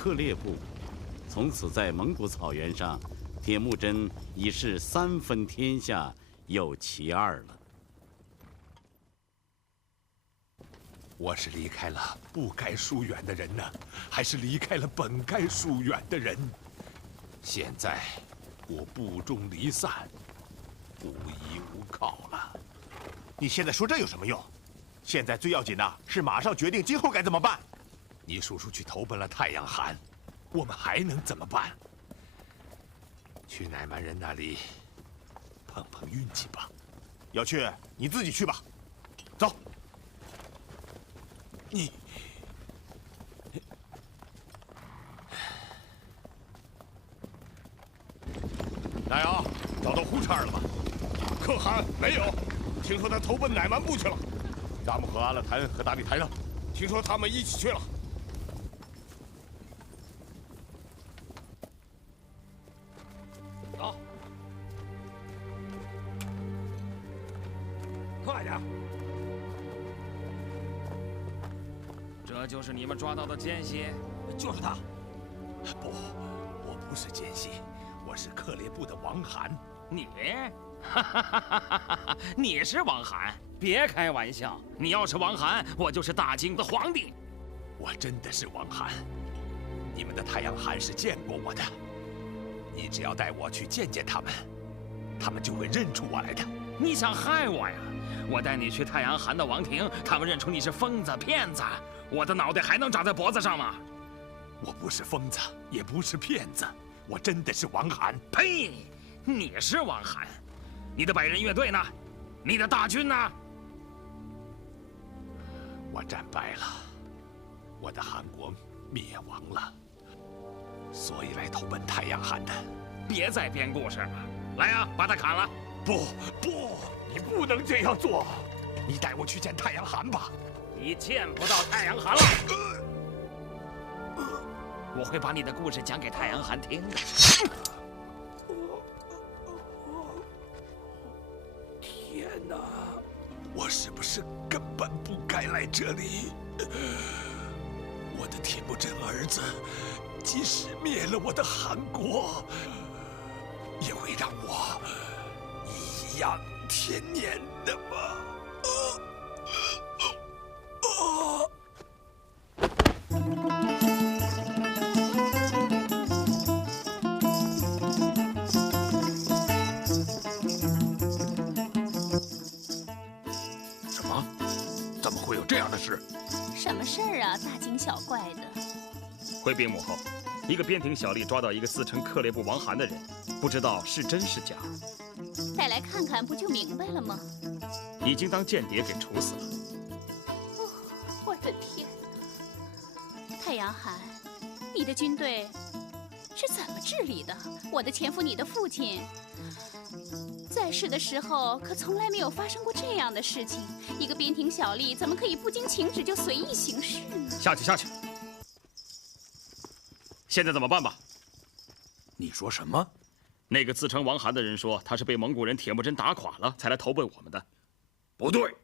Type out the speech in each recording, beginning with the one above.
克烈部。从此，在蒙古草原上，铁木真已是3分天下有其2了。我是离开了不该疏远的人呢，还是离开了本该疏远的人？现在我部众离散，无依无靠了。你现在说这有什么用？现在最要紧的是马上决定今后该怎么办。你叔叔去投奔了太阳汗，我们还能怎么办？去乃蛮人那里碰碰运气吧。要去你自己去吧，走。你，大姚，找到胡茬了吗？可汗没有，听说他投奔乃蛮部去了。扎木和阿勒坦和大力台呢？听说他们一起去了。走，快点！这就是你们抓到的奸细？就是他。不，我不是奸细，我是克烈部的王罕。你？你是王罕？别开玩笑！你要是王罕，我就是大清的皇帝。我真的是王罕，你们的太阳汗是见过我的。你只要带我去见见他们，他们就会认出我来的。你想害我呀？我带你去太阳汗的王庭，他们认出你是疯子、骗子，我的脑袋还能长在脖子上吗？我不是疯子，也不是骗子，我真的是王罕。呸！你是王罕，你的百人乐队呢？你的大军呢？我战败了，我的汗国灭亡了，所以来投奔太阳汗的。别再编故事了，来呀，把他砍了！不，你不能这样做，你带我去见太阳汗吧。你见不到太阳汗了，我会把你的故事讲给太阳汗听的。天哪，我是不是根本不该来这里？我的铁木真儿子，即使灭了我的汗国，也会让我颐养天年的吗？什么？怎么会有这样的事？什么事儿啊？大惊小怪的。回兵幕后，一个边庭小吏抓到一个自称克烈部王罕的人，不知道是真是假。带来看看不就明白了吗？已经当间谍给处死了。哦，我的天！太阳汗，你的军队是怎么治理的？我的前夫，你的父亲，在世的时候可从来没有发生过这样的事情。一个边庭小吏怎么可以不经请旨就随意行事呢？下去！现在怎么办吧？你说什么？那个自称王罕的人说，他是被蒙古人铁木真打垮了，才来投奔我们的。不对，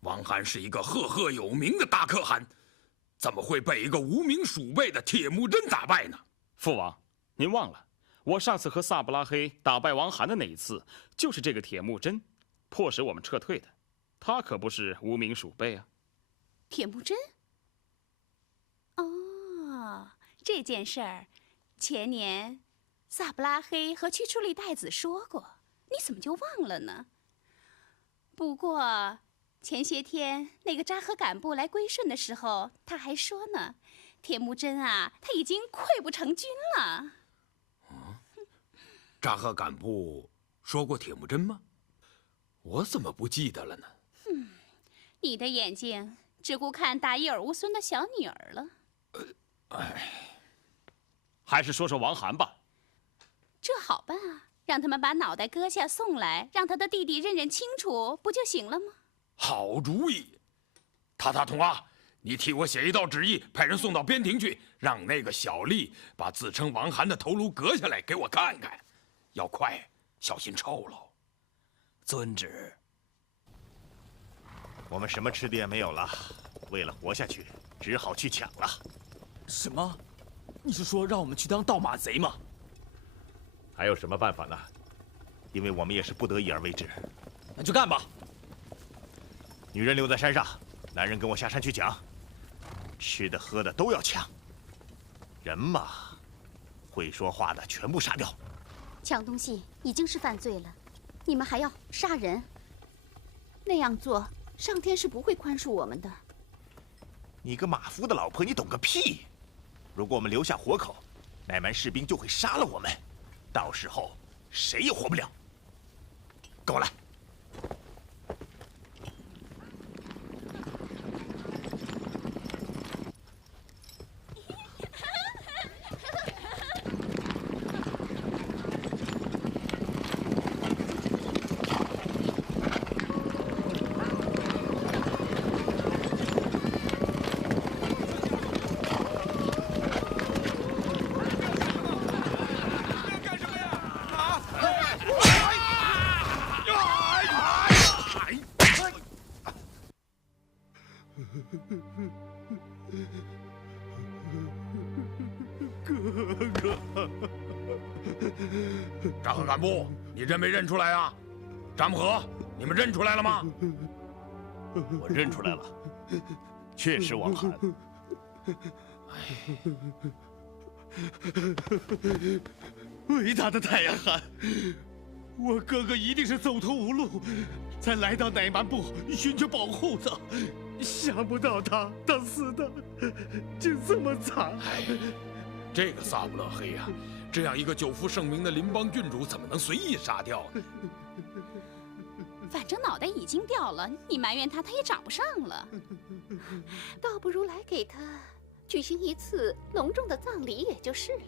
王罕是一个赫赫有名的大可汗，怎么会被一个无名鼠辈的铁木真打败呢？父王，您忘了，我上次和萨布拉黑打败王罕的那一次，就是这个铁木真迫使我们撤退的。他可不是无名鼠辈啊。铁木真？哦，这件事儿，前年萨布拉黑和屈处力太子说过，你怎么就忘了呢？不过前些天那个扎合敢布来归顺的时候，他还说呢，铁木真啊，他已经溃不成军了。扎合敢布说过铁木真吗？我怎么不记得了呢？你的眼睛只顾看大伊尔乌孙的小女儿了。还是说说王罕吧。这好办啊，让他们把脑袋割下送来，让他的弟弟认认清楚，不就行了吗？好主意，塔通啊，你替我写一道旨意，派人送到边庭去，让那个小吏把自称王罕的头颅割下来给我看看，要快，小心臭喽。遵旨。我们什么吃的也没有了，为了活下去，只好去抢了。什么？你是说让我们去当盗马贼吗？还有什么办法呢？因为我们也是不得已而为之。那就干吧。女人留在山上，男人跟我下山去抢，吃的喝的都要抢。人嘛，会说话的全部杀掉。抢东西已经是犯罪了，你们还要杀人？那样做，上天是不会宽恕我们的。你个马夫的老婆，你懂个屁！如果我们留下活口，乃蛮士兵就会杀了我们，到时候谁也活不了。跟我来。扎克干部，你认没认出来啊？张和，你们认出来了吗？我认出来了，确实王涵。伟大的太阳汗，我哥哥一定是走投无路，才来到乃蛮部寻求保护的。想不到他死的就这么惨。这个萨布勒黑呀，这样一个久负盛名的邻邦郡主，怎么能随意杀掉呢？反正脑袋已经掉了，你埋怨他，他也长不上了。倒不如来给他举行一次隆重的葬礼，也就是了。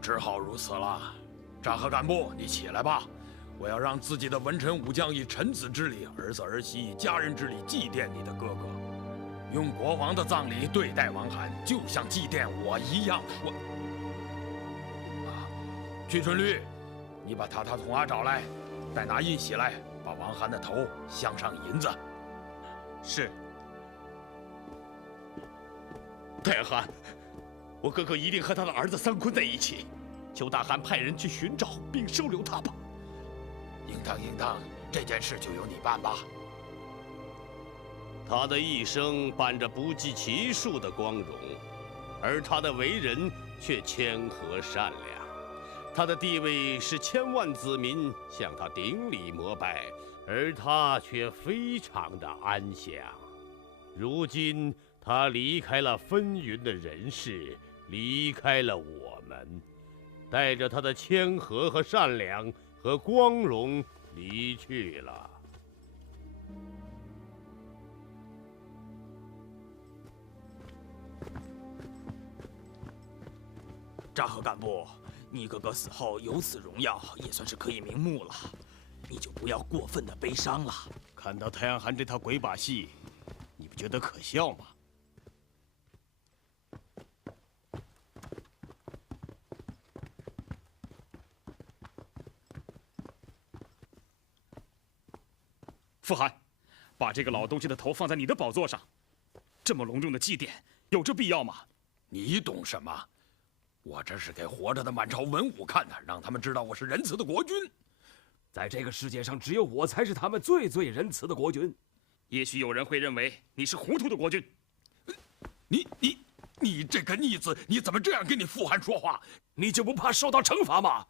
只好如此了。扎克干部，你起来吧，我要让自己的文臣武将以臣子之礼、儿子儿媳以家人之礼祭奠你的哥哥，用国王的葬礼对待王涵，就像祭奠我一样。屈春绿，你把塔塔统阿找来，带拿印喜来，把王涵的头镶上银子。是。太阳汗，我哥哥一定和他的儿子桑坤在一起，求大汗派人去寻找并收留他吧。应当，这件事就由你办吧。他的一生伴着不计其数的光荣，而他的为人却谦和善良。他的地位是千万子民向他顶礼膜拜，而他却非常的安详。如今他离开了纷纭的人世，离开了我们，带着他的谦和和善良和光荣离去了。扎赫干部，你哥哥死后有此荣耀，也算是可以瞑目了，你就不要过分的悲伤了。看到太阳汗这套鬼把戏，你不觉得可笑吗？傅寒，把这个老东西的头放在你的宝座上，这么隆重的祭奠，有这必要吗？你懂什么？我这是给活着的满朝文武看的，让他们知道我是仁慈的国君。在这个世界上，只有我才是他们最仁慈的国君。也许有人会认为你是糊涂的国君。你这个逆子，你怎么这样跟你傅寒说话？你就不怕受到惩罚吗？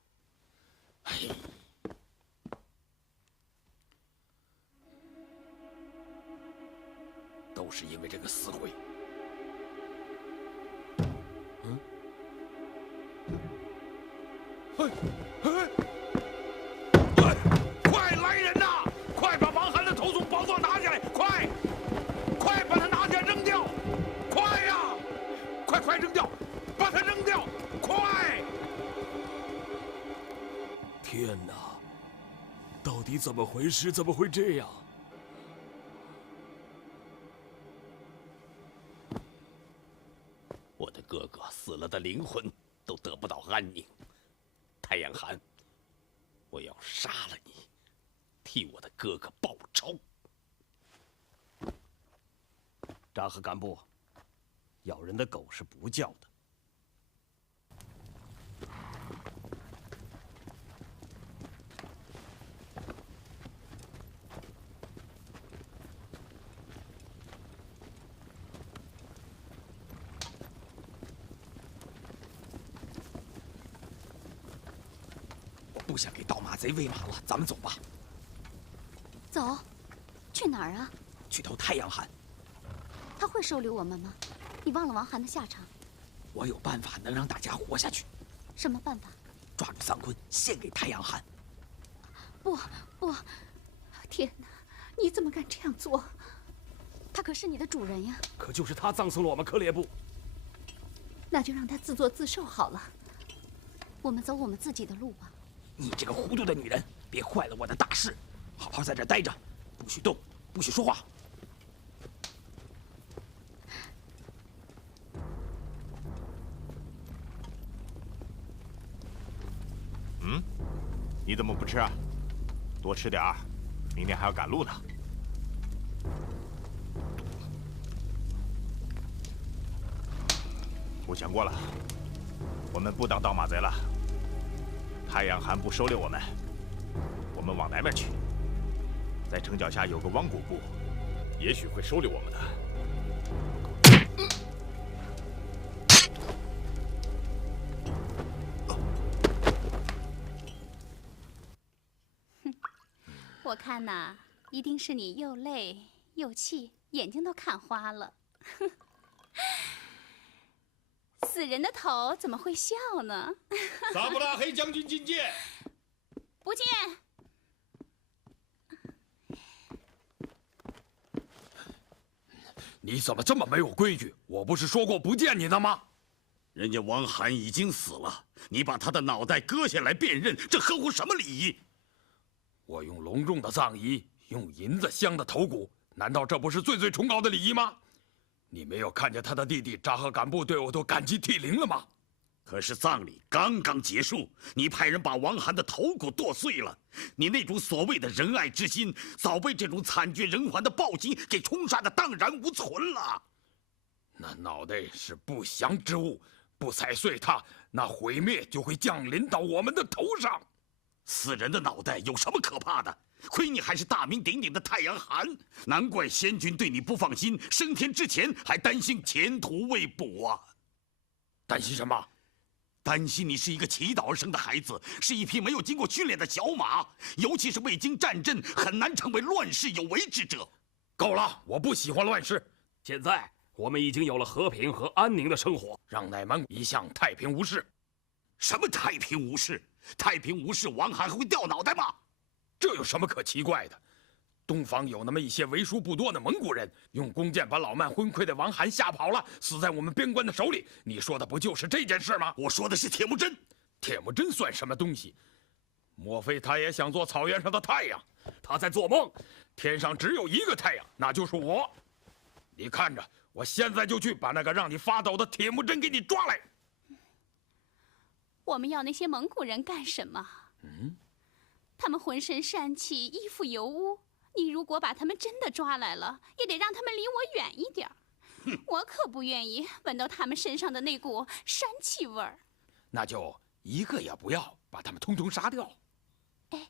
都是因为这个死鬼。快来人呐！快把王涵的头从宝座拿下来！快把他拿下扔掉！快呀！快扔掉！把它扔掉！快！天哪！到底怎么回事？怎么会这样？我的哥哥死了的灵魂都得不到安宁。太阳寒，我要杀了你，替我的哥哥报仇。扎赫干部，咬人的狗是不叫的。不想给盗马贼喂马了，咱们走吧。走，去哪儿啊？去投太阳寒。他会收留我们吗？你忘了王涵的下场？我有办法能让大家活下去。什么办法？抓住桑坤，献给太阳寒。不，天哪！你怎么敢这样做？他可是你的主人呀！可就是他葬送了我们克烈部。那就让他自作自受好了。我们走我们自己的路吧。你这个糊涂的女人，别坏了我的大事！好好在这待着，不许动，不许说话。你怎么不吃啊？多吃点儿，明天还要赶路呢。我想过了，我们不当盗马贼了。太阳寒不收留我们，我们往南边去，在城脚下有个汪古部，也许会收留我们的。我看呐，一定是你又累又气，眼睛都看花了。死人的头怎么会笑呢？萨布拉黑将军觐见。不见。你怎么这么没有规矩？我不是说过不见你的吗？人家王涵已经死了，你把他的脑袋割下来辨认，这合乎什么礼仪？我用隆重的葬仪，用银子镶的头骨，难道这不是最崇高的礼仪吗？你没有看见他的弟弟扎赫干部对我都感激涕零了吗？可是葬礼刚刚结束，你派人把王涵的头骨剁碎了，你那种所谓的仁爱之心，早被这种惨绝人寰的暴行给冲刷的荡然无存了。那脑袋是不祥之物，不踩碎它，那毁灭就会降临到我们的头上。死人的脑袋有什么可怕的？亏你还是大名鼎鼎的太阳寒，难怪先君对你不放心，升天之前还担心前途未卜啊！担心什么？担心你是一个祈祷而生的孩子，是一匹没有经过训练的小马，尤其是未经战阵，很难成为乱世有为之者。够了，我不喜欢乱世。现在我们已经有了和平和安宁的生活，让乃蛮一向太平无事。什么太平无事？太平无事，王涵还会掉脑袋吗？这有什么可奇怪的？东方有那么一些为数不多的蒙古人，用弓箭把老慢昏聩的王涵吓跑了，死在我们边关的手里。你说的不就是这件事吗？我说的是铁木真。铁木真算什么东西？莫非他也想做草原上的太阳？他在做梦。天上只有一个太阳，那就是我。你看着，我现在就去把那个让你发抖的铁木真给你抓来。我们要那些蒙古人干什么？他们浑身膻气，衣服油污。你如果把他们真的抓来了，也得让他们离我远一点。我可不愿意闻到他们身上的那股膻气味儿。那就一个也不要，把他们通通杀掉。哎，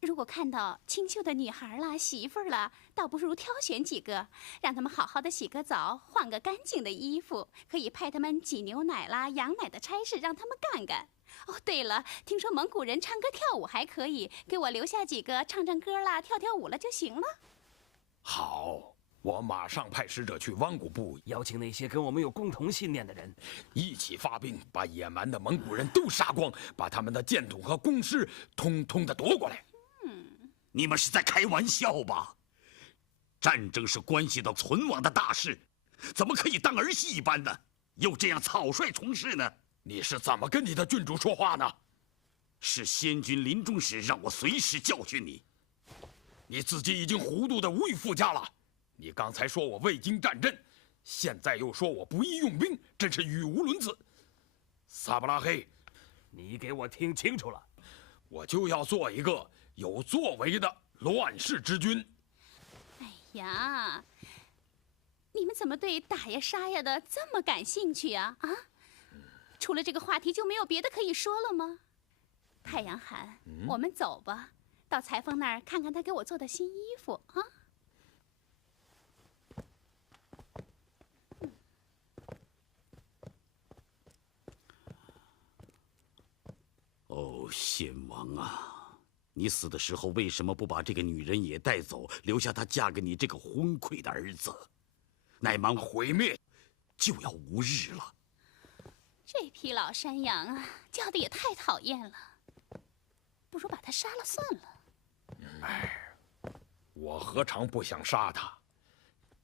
如果看到清秀的女孩啦、媳妇儿啦，倒不如挑选几个，让他们好好的洗个澡，换个干净的衣服，可以派他们挤牛奶啦、羊奶的差事让他们干干。哦，对了，听说蒙古人唱歌跳舞还可以，给我留下几个唱唱歌啦、跳跳舞了就行了。好，我马上派使者去汪古部，邀请那些跟我们有共同信念的人，一起发兵，把野蛮的蒙古人都杀光，把他们的剑弩和弓矢通通的夺过来。你们是在开玩笑吧？战争是关系到存亡的大事，怎么可以当儿戏一般呢？又这样草率从事呢？你是怎么跟你的郡主说话呢？是先君临终时让我随时教训你。你自己已经糊涂的无以复加了。你刚才说我未经战阵，现在又说我不义用兵，真是语无伦次。萨布拉黑，你给我听清楚了，我就要做一个有作为的乱世之君。哎呀，你们怎么对打呀杀呀的这么感兴趣啊？啊？除了这个话题就没有别的可以说了吗？太阳寒，我们走吧，到裁缝那儿看看他给我做的新衣服啊。哦，先王啊，你死的时候为什么不把这个女人也带走，留下她嫁给你这个昏聩的儿子？乃蛮毁灭就要无日了。这匹老山羊啊，叫的也太讨厌了，不如把它杀了算了。我何尝不想杀他？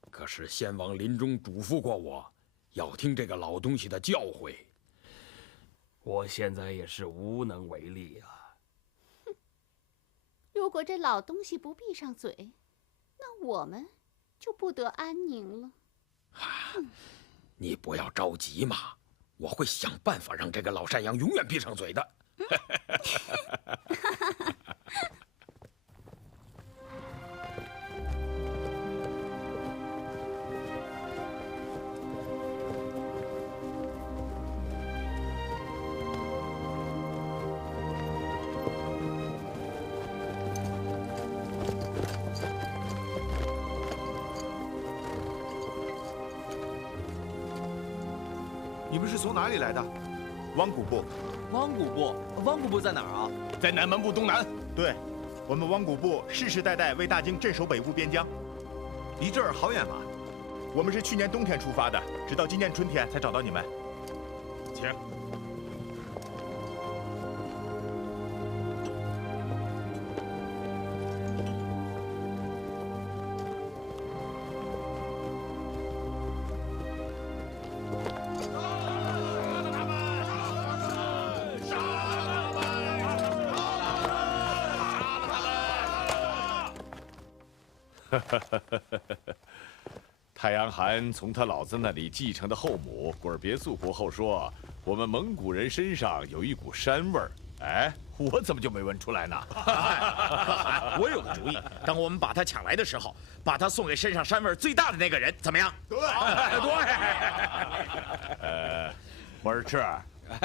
可是先王临终嘱咐过我，要听这个老东西的教诲。我现在也是无能为力啊。如果这老东西不闭上嘴，那我们就不得安宁了。你不要着急嘛，我会想办法让这个老山羊永远闭上嘴的。你们是从哪里来的？汪古部。汪古部？汪古部在哪儿啊？在南蛮部东南。对，我们汪古部世世代代为大京镇守北部边疆。离这儿好远吗？我们是去年冬天出发的，直到今年春天才找到你们。请。太阳寒从他老子那里继承的后母果儿别速国后说，我们蒙古人身上有一股膻味儿。哎，我怎么就没闻出来呢？可汗，我有个主意，当我们把他抢来的时候，把他送给身上膻味最大的那个人，怎么样？对，对。莫尔赤，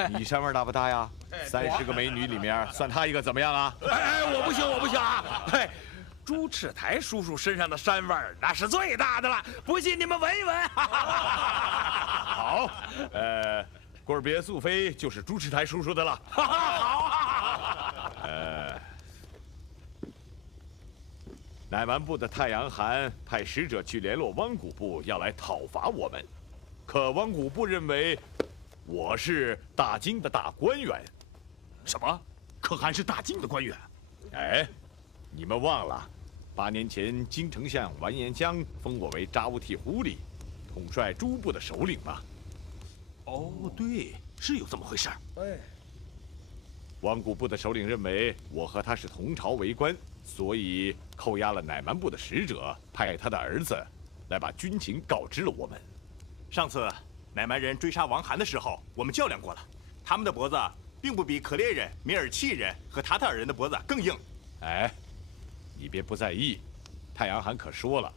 你膻味大不大呀？30个美女里面算他一个，怎么样啊？哎，我不行，我不行啊！嘿。朱赤台叔叔身上的膻味儿那是最大的了，不信你们闻一闻。好，果儿别速妃就是朱赤台叔叔的了。好。乃蛮部的太阳寒派使者去联络汪古部，要来讨伐我们。可汪古部认为我是大京的大官员。什么？可汗是大京的官员？哎，你们忘了？8年前，京丞相完颜湘封我为扎乌提忽里，统帅诸部的首领嘛。哦，对，是有这么回事。哎，汪古部的首领认为我和他是同朝为官，所以扣押了乃蛮部的使者，派他的儿子来把军情告知了我们。上次乃蛮人追杀王韩的时候，我们较量过了，他们的脖子并不比可列人、米尔契人和塔塔尔人的脖子更硬。哎。你别不在意，太阳寒可说了，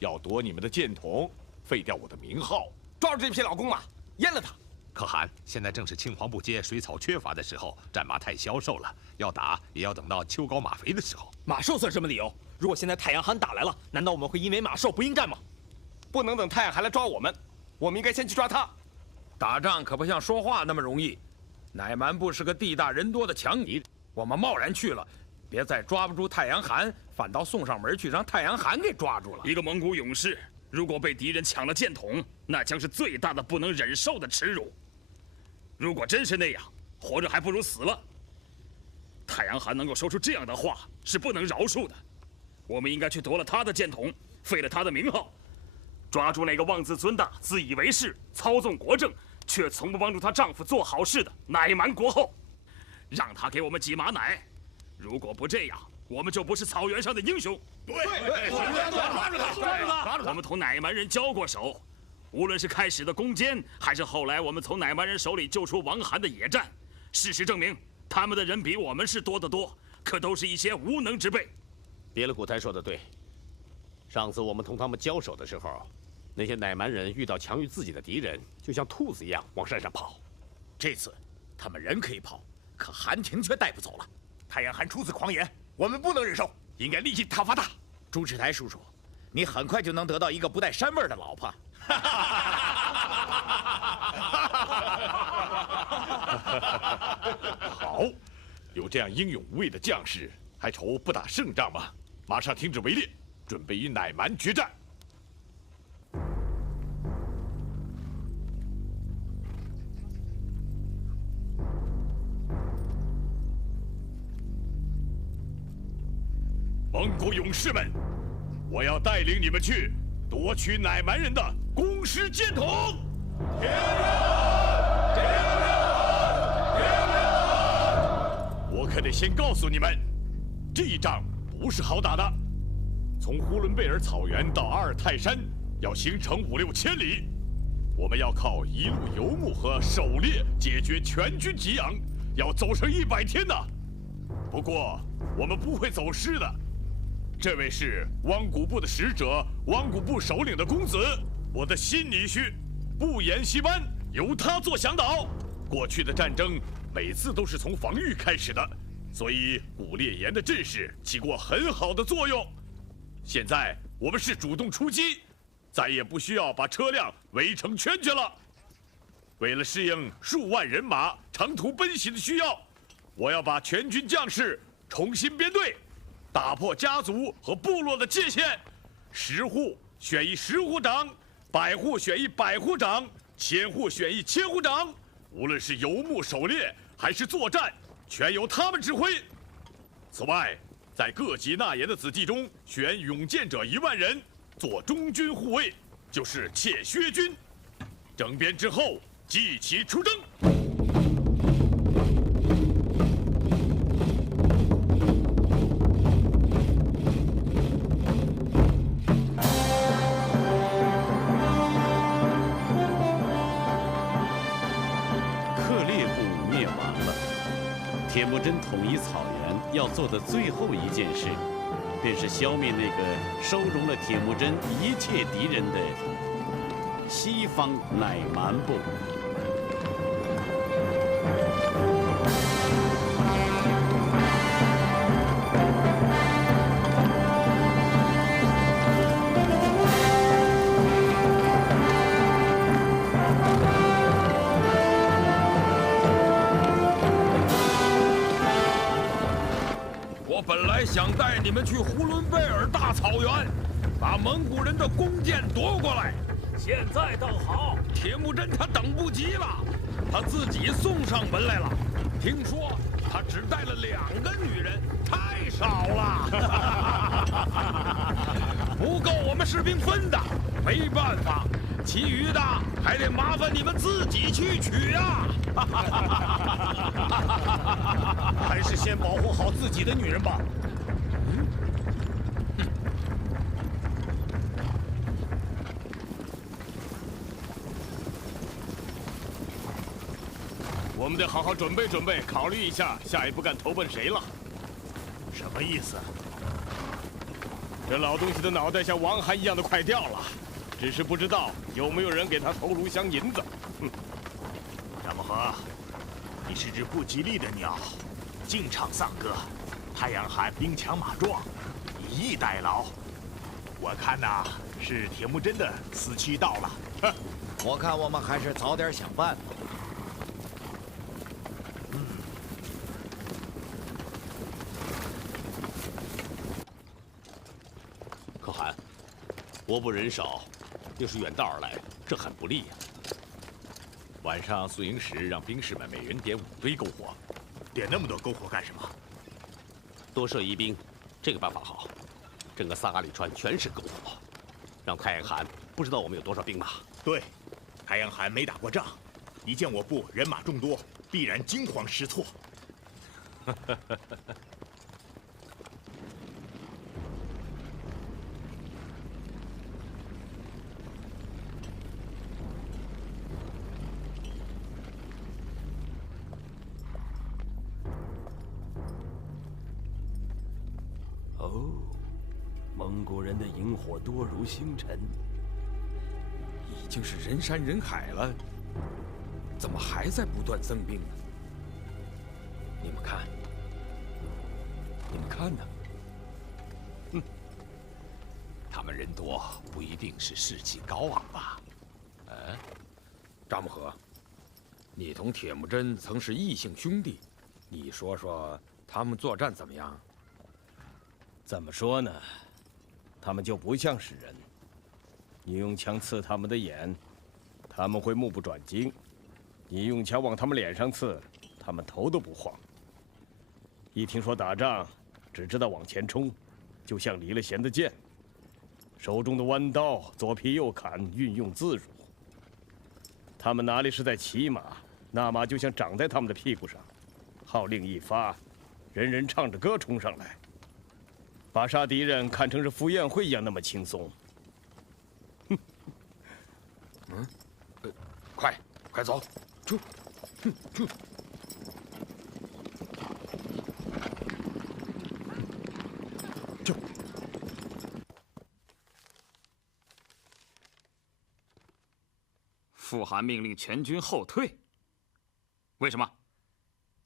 要夺你们的剑筒，废掉我的名号。抓住这匹老公马，阉了他。可汗，现在正是青黄不接、水草缺乏的时候，战马太消瘦了，要打也要等到秋高马肥的时候。马瘦算什么理由？如果现在太阳寒打来了，难道我们会因为马瘦不应战吗？不能等太阳寒来抓我们，我们应该先去抓他。打仗可不像说话那么容易。乃蛮部是个地大人多的强敌，我们贸然去了。别再抓不住太阳寒，反倒送上门去，让太阳寒给抓住了。一个蒙古勇士，如果被敌人抢了剑筒，那将是最大的不能忍受的耻辱。如果真是那样，活着还不如死了。太阳寒能够说出这样的话，是不能饶恕的。我们应该去夺了他的剑筒，废了他的名号，抓住那个妄自尊大、自以为是、操纵国政，却从不帮助她丈夫做好事的乃蛮国后，让他给我们挤马奶。如果不这样，我们就不是草原上的英雄。对，抓住他！我们同乃蛮人交过手，无论是开始的攻坚，还是后来我们从乃蛮人手里救出王韩的野战，事实证明，他们的人比我们是多得多，可都是一些无能之辈。别了古台说的对，上次我们同他们交手的时候，那些乃蛮人遇到强于自己的敌人，就像兔子一样往山上跑。这次他们人可以跑，可韩廷却带不走了。太阳寒出此狂言，我们不能忍受，应该立即讨伐他。朱赤台叔叔，你很快就能得到一个不带膻味的老婆。好，有这样英勇无畏的将士，还愁不打胜仗吗？马上停止围猎，准备与乃蛮决战。蒙古勇士们，我要带领你们去夺取乃蛮人的公师剑筒。天亮！天亮！天亮！我可得先告诉你们，这一仗不是好打的。从呼伦贝尔草原到阿尔泰山，要行程5、6千里，我们要靠一路游牧和狩猎解决全军给养，要走上100天呢。不过我们不会走失的。这位是汪古部的使者，汪古部首领的公子，我的新女婿，不言西班，由他做向导。过去的战争每次都是从防御开始的，所以古烈岩的阵势起过很好的作用。现在我们是主动出击，再也不需要把车辆围成圈圈了。为了适应数万人马长途奔袭的需要，我要把全军将士重新编队，打破家族和部落的界限，10户选一10户长，100户选一100户长，1000户选一1000户长。无论是游牧狩猎还是作战，全由他们指挥。此外，在各级纳言的子弟中选勇健者1万人做中军护卫，就是窃薛军。整编之后，即起出征。铁木真统一草原要做的最后一件事，便是消灭那个收容了铁木真一切敌人的西方乃蛮部。本来想带你们去呼伦贝尔大草原，把蒙古人的弓箭夺过来。现在倒好，铁木真他等不及了，他自己送上门来了。听说他只带了2个女人，太少了，不够我们士兵分的。没办法，其余的还得麻烦你们自己去取呀。还是先保护好自己的女人吧。我们得好好准备准备，考虑一下下一步该投奔谁了。什么意思？这老东西的脑袋像王涵一样的快掉了，只是不知道有没有人给他投炉香银子。哼！张伯和，你是只不吉利的鸟，经常丧歌。太阳寒兵强马壮，以逸待劳。我看呐，是铁木真的死期到了。哼！我看我们还是早点想办法。可汗，我部人少，又是远道而来，这很不利呀。晚上宿营时让兵士们每人点5堆篝火。点那么多篝火干什么？多设疑兵，这个办法好。整个萨嘎里川全是篝火，让太阳汗不知道我们有多少兵马。对，太阳汗没打过仗，一见我部人马众多，必然惊慌失措。哦，蒙古人的营火多如星辰，已经是人山人海了，怎么还在不断增兵呢？你们看，你们看呢？他们人多不一定是士气高昂吧？张木和，你同铁木真曾是异姓兄弟，你说说，他们作战怎么样？怎么说呢？他们就不像是人。你用枪刺他们的眼，他们会目不转睛；你用枪往他们脸上刺，他们头都不晃。一听说打仗，只知道往前冲，就像离了弦的箭。手中的弯刀左劈右砍，运用自如。他们哪里是在骑马，那马就像长在他们的屁股上。号令一发，人人唱着歌冲上来，把杀敌人看成是赴宴会一样那么轻松。快走，去，去。傅寒命令全军后退。为什么？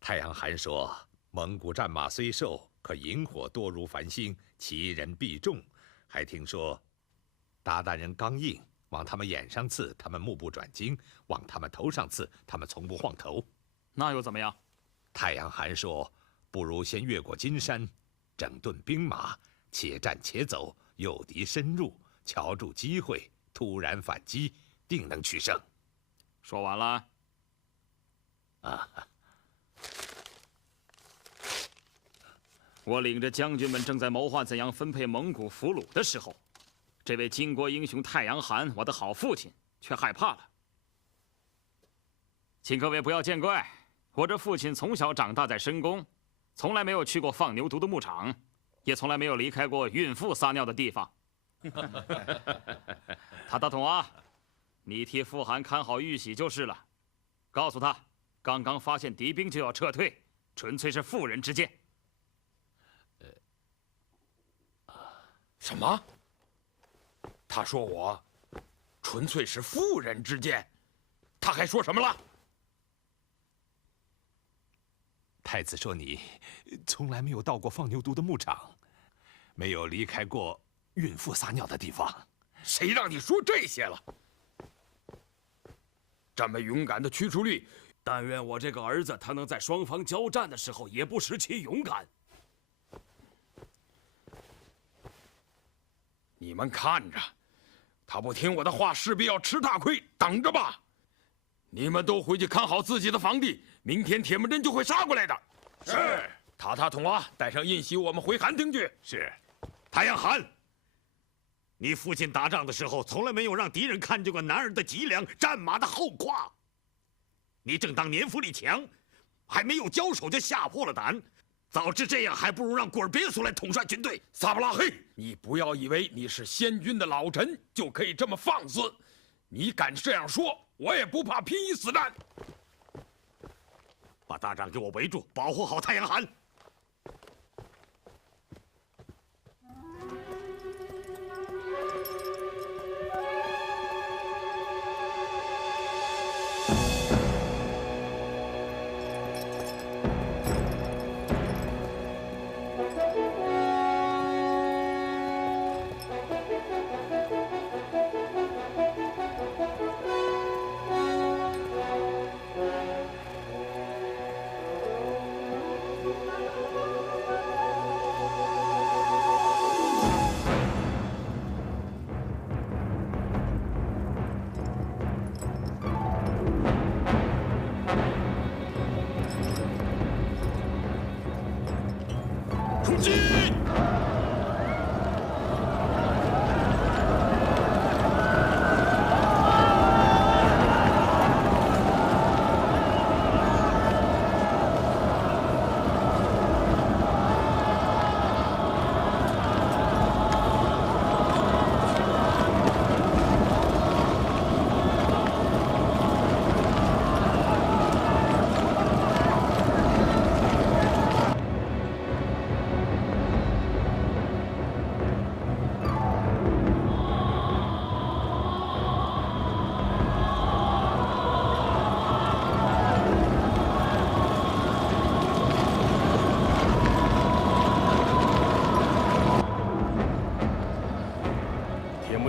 太阳寒说，蒙古战马虽瘦，可萤火多如繁星，其人必中。还听说，鞑靼人刚硬，往他们眼上刺，他们目不转睛；往他们头上刺，他们从不晃头。那又怎么样？太阳寒说，不如先越过金山，整顿兵马，且战且走，诱敌深入，瞧住机会，突然反击，定能取胜。说完了。我领着将军们正在谋划怎样分配蒙古俘虏的时候，这位巾帼英雄太阳寒，我的好父亲，却害怕了。请各位不要见怪，我这父亲从小长大在深宫，从来没有去过放牛犊的牧场，也从来没有离开过孕妇撒尿的地方。塔塔统啊，你替傅寒看好玉玺就是了。告诉他，刚刚发现敌兵就要撤退，纯粹是妇人之见。什么？他说我纯粹是妇人之见，他还说什么了？太子说你从来没有到过放牛犊的牧场，没有离开过孕妇撒尿的地方。谁让你说这些了？这么勇敢的驱除率，但愿我这个儿子他能在双方交战的时候也不失其勇敢。你们看着，他不听我的话，势必要吃大亏，等着吧！你们都回去看好自己的房地，明天铁木真就会杀过来的。是。塔塔统啊，带上印玺，我们回寒町去。是。太阳寒，你父亲打仗的时候，从来没有让敌人看见过男儿的脊梁，战马的后胯。你正当年富力强，还没有交手就吓破了胆。早知这样，还不如让古尔别苏来统帅军队。萨布拉嘿，你不要以为你是先军的老臣就可以这么放肆！你敢这样说，我也不怕拼一死战。把大帐给我围住，保护好太阳寒。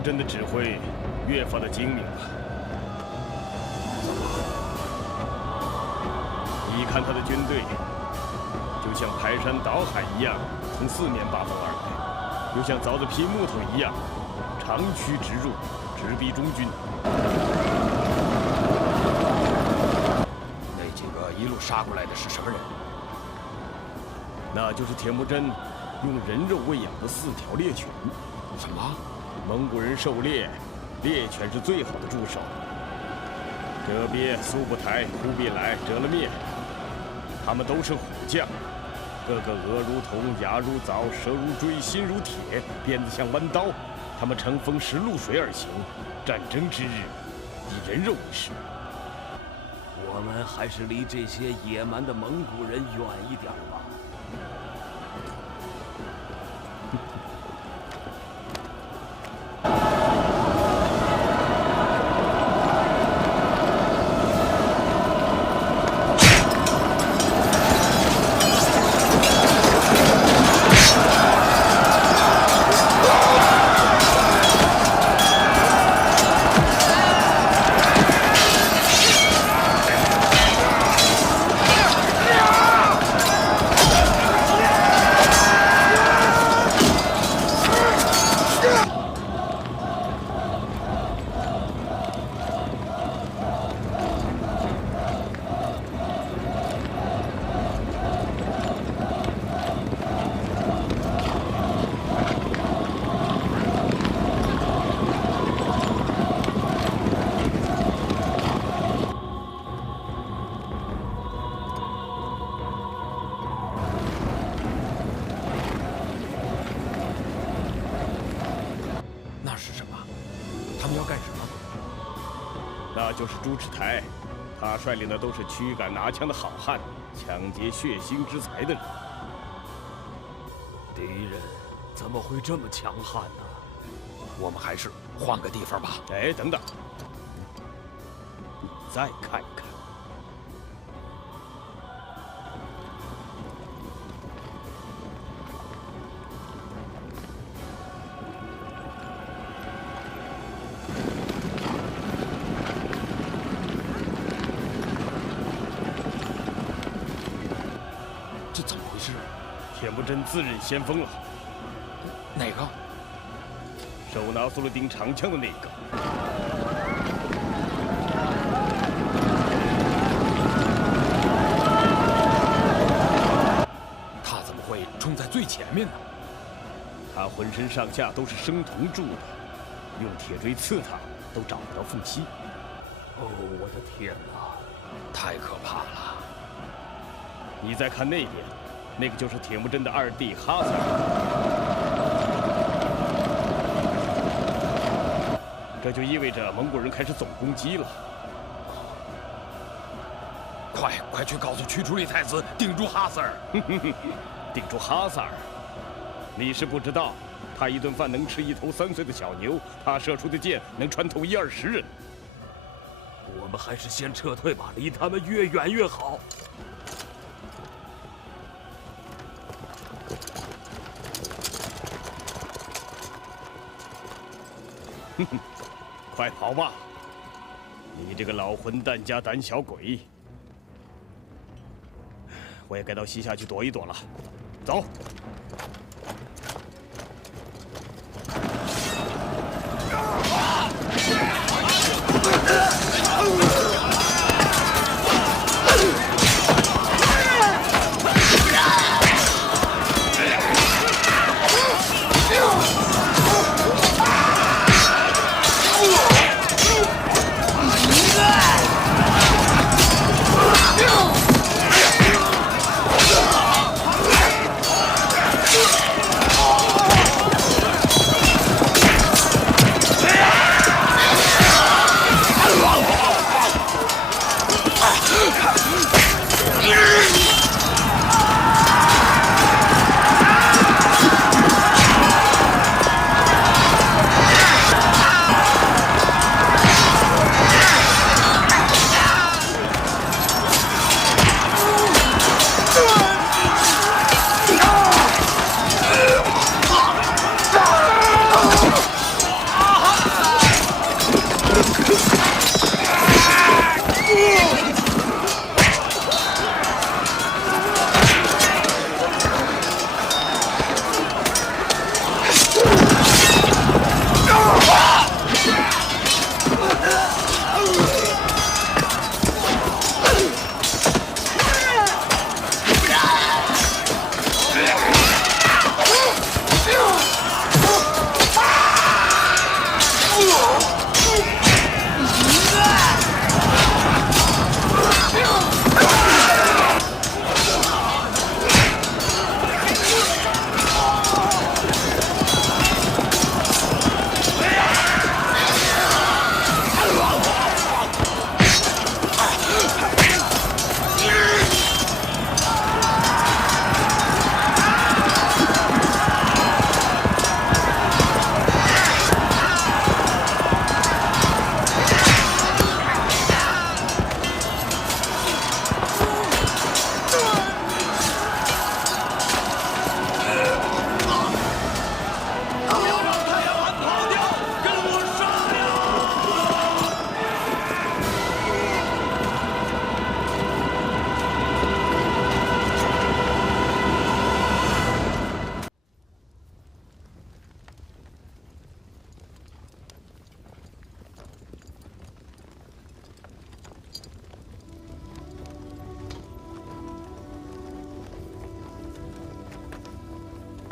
真的指挥越发的精明了。你看他的军队，就像排山倒海一样从四面八方而来，又像凿子劈木头一样长驱直入，直逼中军。那几个一路杀过来的是什么人？那就是铁木真用人肉喂养的4条猎犬。什么？蒙古人狩猎，猎犬是最好的助手。哲别、苏布台、忽必来、折了灭，他们都是虎将，个个额如铜，牙如凿，舌如锥，心如铁，鞭子像弯刀。他们乘风食露水而行，战争之日以人肉为食。我们还是离这些野蛮的蒙古人远一点吧。那就是朱赤台，他率领的都是驱赶拿枪的好汉，抢劫血腥之财的人。敌人怎么会这么强悍呢？我们还是换个地方吧。哎，等等，再看一看。这怎么回事？铁木真自认先锋了。哪个？手拿苏勒丁长枪的那个。他怎么会冲在最前面呢？他浑身上下都是生铜铸的，用铁锥刺他都找不到缝隙。哦，我的天哪，太可怕了！你再看那边，那个就是铁木真的二弟哈萨尔。这就意味着蒙古人开始总攻击了。快去告诉驱逐利太子，定住哈萨尔！定住哈萨尔？你是不知道，他一顿饭能吃1头3岁的小牛，他射出的箭能穿透10-20人。我们还是先撤退吧，离他们越远越好。哼哼，快跑吧！你这个老混蛋加胆小鬼！我也该到西夏去躲一躲了。走。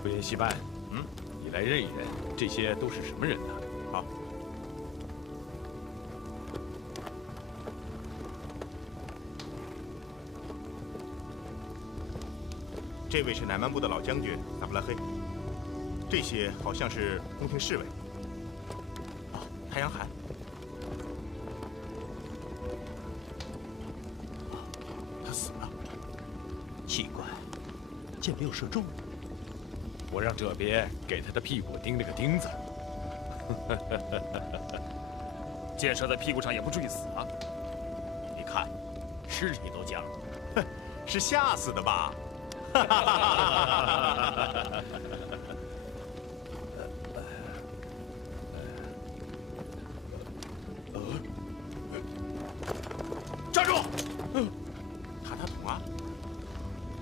不言戏班，你来认一认，这些都是什么人呢？好。这位是乃蛮部的老将军萨布拉黑，这些好像是宫廷侍卫。太阳寒。他死了。奇怪，箭没有射中。我让这边给他的屁股钉了个钉子。箭射在屁股上也不至于死啊！你看，尸体都僵了。是吓死的吧？站住！塔塔统啊！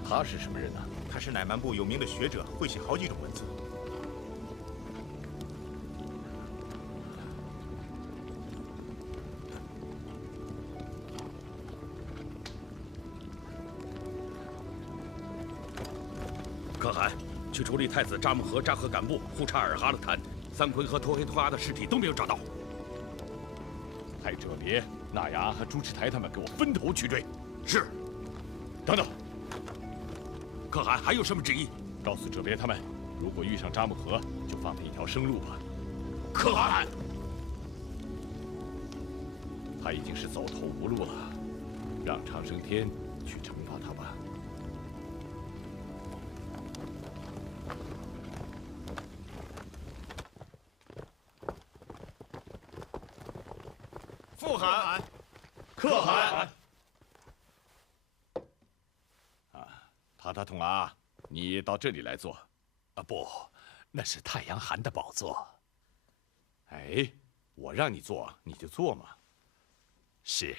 他是什么人呢？他是乃蛮部有名的学者，会写好几种文字。可汗，去处理太子扎木合扎合干部胡查尔哈的坛，三奎和托黑托阿的尸体都没有找到。派哲别、纳牙和朱赤台他们给我分头去追。是。等等，可汗还有什么旨意？告诉哲别他们，如果遇上扎木合，就放他一条生路吧。可汗，他已经是走投无路了，让长生天去惩罚他吧。复函，可汗。塔塔统啊，你到这里来坐。啊不，那是太阳寒的宝座。哎，我让你坐，你就坐嘛。是。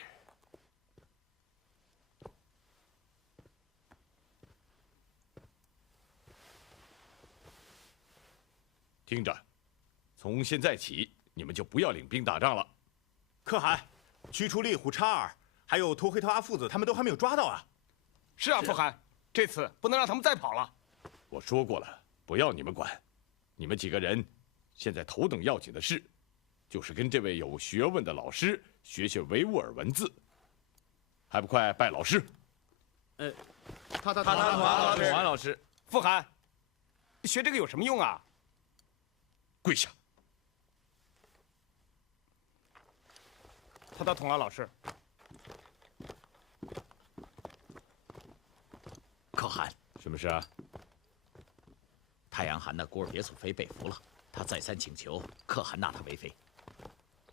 听着，从现在起，你们就不要领兵打仗了。可汗，驱除利虎查尔，还有托黑托阿父子，他们都还没有抓到啊。是啊，父汗，这次不能让他们再跑了。我说过了，不要你们管。你们几个人，现在头等要紧的事，就是跟这位有学问的老师学学维吾尔文字，还不快拜老师？塔统老师，父汗，学这个有什么用啊？跪下。塔统老师。可汗，什么事啊？太阳汗的古尔别苏妃被俘了，他再三请求可汗纳她为妃。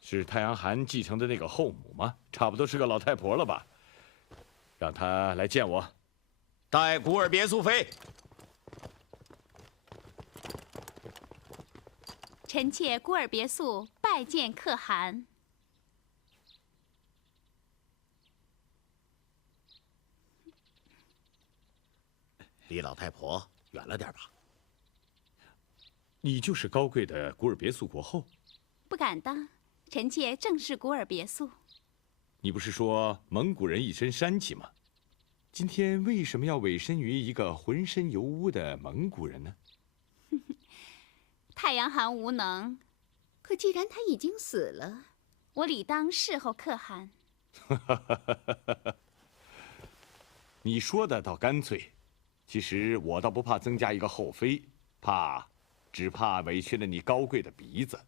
是太阳汗继承的那个后母吗？差不多是个老太婆了吧？让她来见我。待古尔别苏妃。臣妾古尔别肃拜见可汗。离老太婆远了点吧。你就是高贵的古尔别肃国后？不敢当，臣妾正是古尔别肃。你不是说蒙古人一身膻气吗？今天为什么要委身于一个浑身油污的蒙古人呢？太阳汗无能，可既然他已经死了，我理当侍候可汗。你说的倒干脆。其实我倒不怕增加一个后妃，只怕委屈了你高贵的鼻子。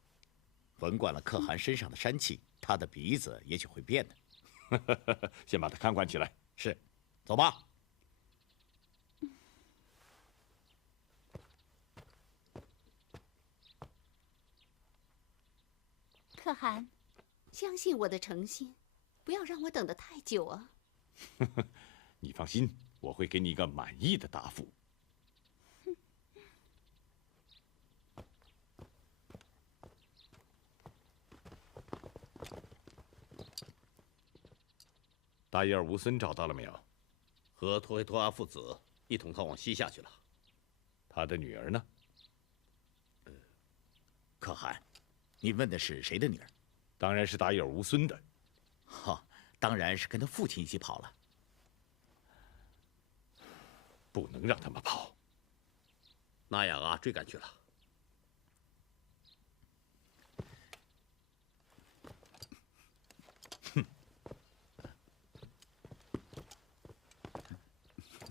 闻惯了可汗身上的膻气，他的鼻子也许会变的。先把他看管起来。是，走吧。可汗，相信我的诚心，不要让我等得太久啊。你放心，我会给你一个满意的答复。达伊尔乌森找到了没有？和托黑托阿父子一同逃往西夏去了。他的女儿呢？可汗，你问的是谁的女儿？当然是达伊尔乌孙的。哈，当然是跟他父亲一起跑了。不能让他们跑。那雅阿追赶去了。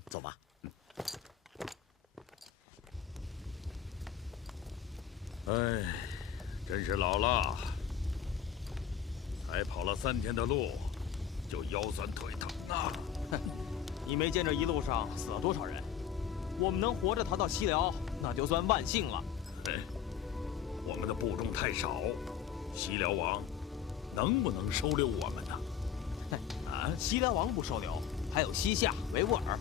走吧。哎，真是老了，才跑了3天的路，就腰酸腿疼啊！哼，你没见这一路上死了多少人？我们能活着逃到西辽，那就算万幸了。哎，我们的部众太少，西辽王能不能收留我们呢？啊，西辽王不收留，还有西夏、维吾尔。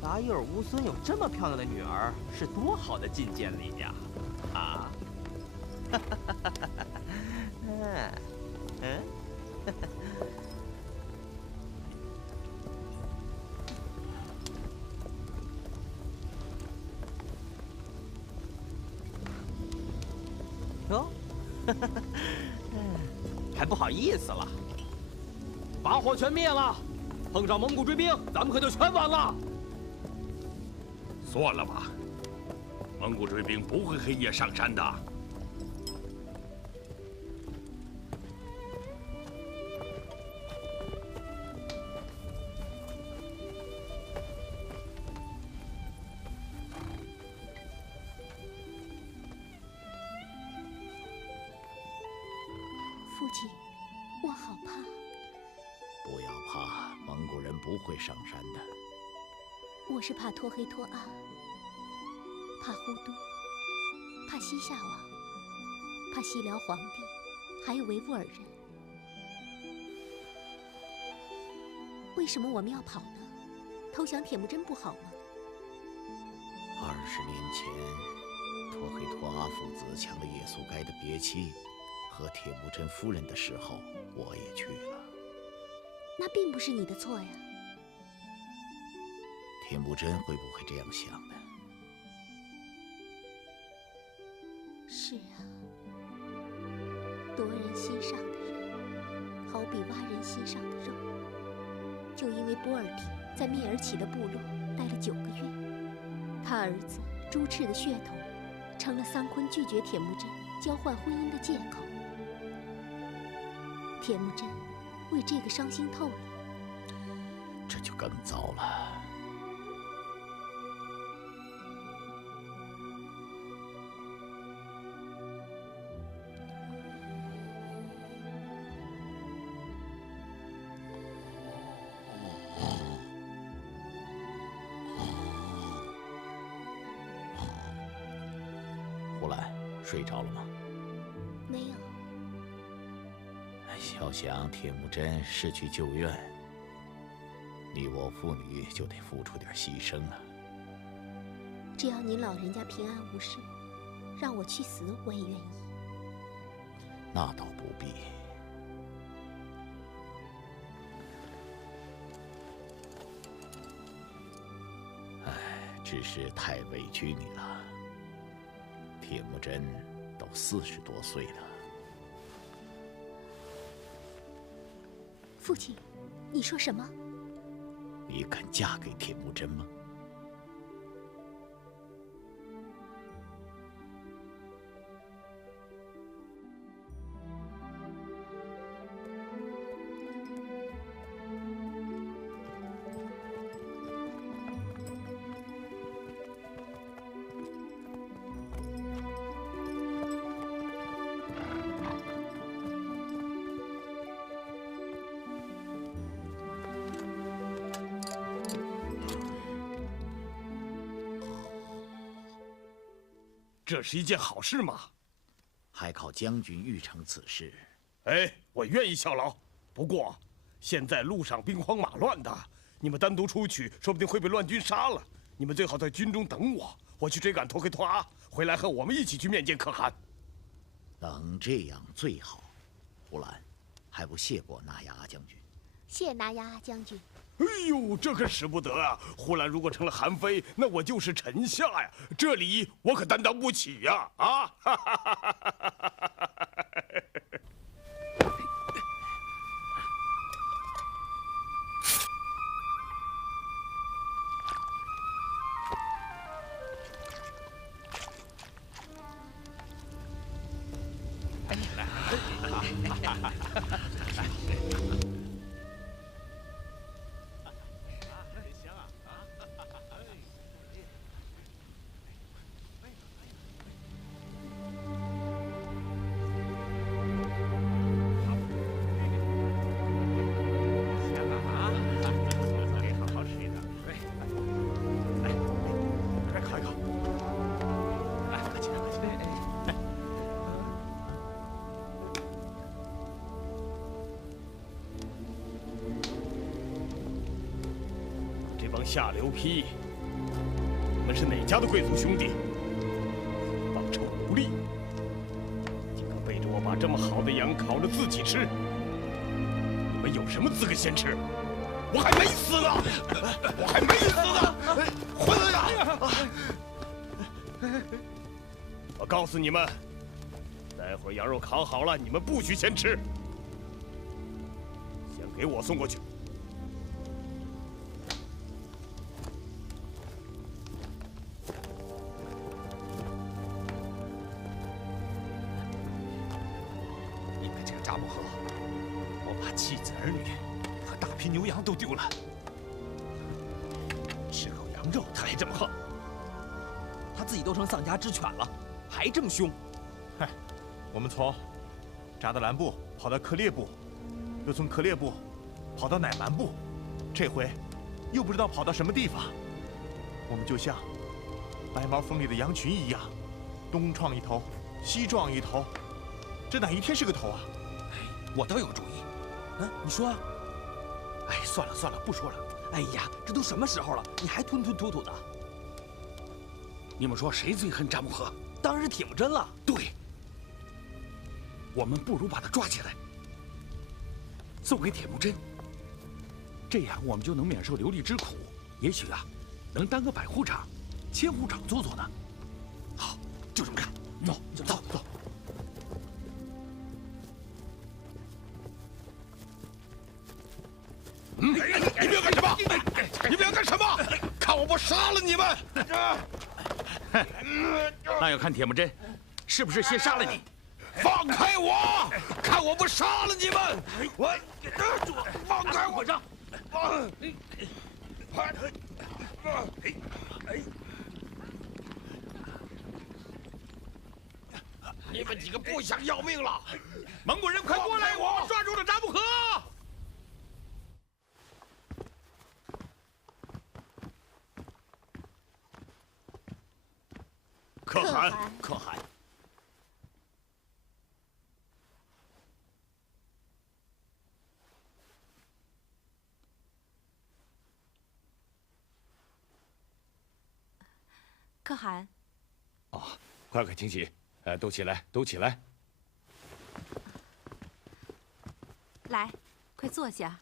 达伊尔乌孙有这么漂亮的女儿，是多好的觐见礼呀！啊，哟，还不好意思了。把火全灭了，碰上蒙古追兵，咱们可就全完了。算了吧，蒙古追兵不会黑夜上山的。父亲，我好怕。不要怕，蒙古人不会上山的。我是怕托黑托阿，怕呼都，怕西夏王，怕西辽皇帝，还有维吾尔人。为什么我们要跑呢？投降铁木真不好吗？20年前，托黑托阿父子抢了叶苏该的别妻和铁木真夫人的时候，我也去了。那并不是你的错呀。铁木真会不会这样想的？是啊，夺人心上的人，好比挖人心上的肉。就因为波尔帖在蔑尔乞的部落待了9个月，他儿子朱赤的血统成了桑昆拒绝铁木真交换婚姻的借口。铁木真为这个伤心透了，这就更糟了。呼兰，睡着了吗？没有。要想铁木真失去旧怨，你我父女就得付出点牺牲啊。只要您老人家平安无事，让我去死我也愿意。那倒不必。唉，只是太委屈你了。铁木真都40多岁了。父亲，你说什么？你肯嫁给铁木真吗？这是一件好事吗？还靠将军预成此事。哎，我愿意效劳。不过，现在路上兵荒马乱的，你们单独出去，说不定会被乱军杀了。你们最好在军中等我，我去追赶托黑托阿，回来和我们一起去面见可汗。能这样最好。呼兰，还不谢过纳亚阿将军。谢纳亚阿将军。哎呦，这可使不得啊！呼兰如果成了韩非，那我就是臣下呀，这礼我可担当不起呀！啊！这帮下流批！你们是哪家的贵族兄弟？帮臭奴隶！竟敢背着我把这么好的羊烤着自己吃！你们有什么资格先吃？我还没死呢！我还没死呢！混蛋！我告诉你们，待会儿羊肉烤好了，你们不许先吃，先给我送过去。因为这个扎木合，我把妻子儿女和大批牛羊都丢了。吃口羊肉他还这么横，他自己都成丧家之犬了，还这么凶。嗨，我们从扎德兰部跑到克列部，又从克列部跑到乃蛮部，这回又不知道跑到什么地方。我们就像白毛风里的羊群一样，东撞一头，西撞一头，这哪一天是个头啊？我倒有主意。你说啊。哎，算了算了，不说了。哎呀，这都什么时候了，你还吞吞吐吐的？你们说谁最恨扎木合？当然是铁木真了。对，我们不如把他抓起来，送给铁木真，这样我们就能免受流离之苦。也许啊，能当个百户长、千户长做做呢。好，就这么干。走。你们要干什么？你们要干什么？看我不杀了你们！那要看铁木真是不是先杀了你。放开我！看我不杀了你们！放开我！你们几个不想要命了？蒙古人，快过来！我们抓住了扎木合！可汗，可汗。哦，快请起！都起来，都起来！来，快坐下。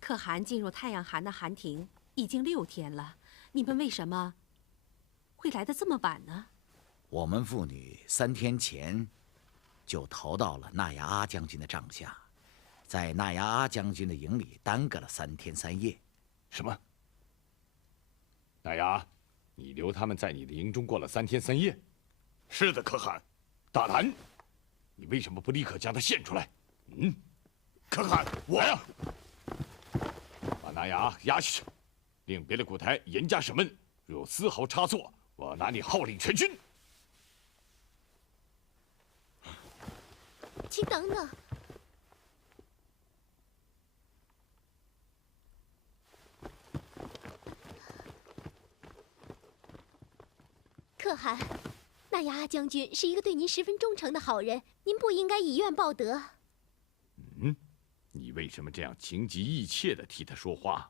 可汗进入太阳汗的寒亭已经6天了，你们为什么会来得这么晚呢？我们妇女3天前就逃到了纳牙阿将军的帐下，在纳牙阿将军的营里耽搁了3天3夜。什么？纳牙，你留他们在你的营中过了3天3夜？是的，可汗。大胆！你为什么不立刻将他献出来？可汗，我呀，把纳牙押下去，令别的古台严加审问，若有丝毫差错，我拿你号令全军。请等等。可汗，纳牙阿将军是一个对您十分忠诚的好人，您不应该以怨报德。你为什么这样情急意切地替他说话？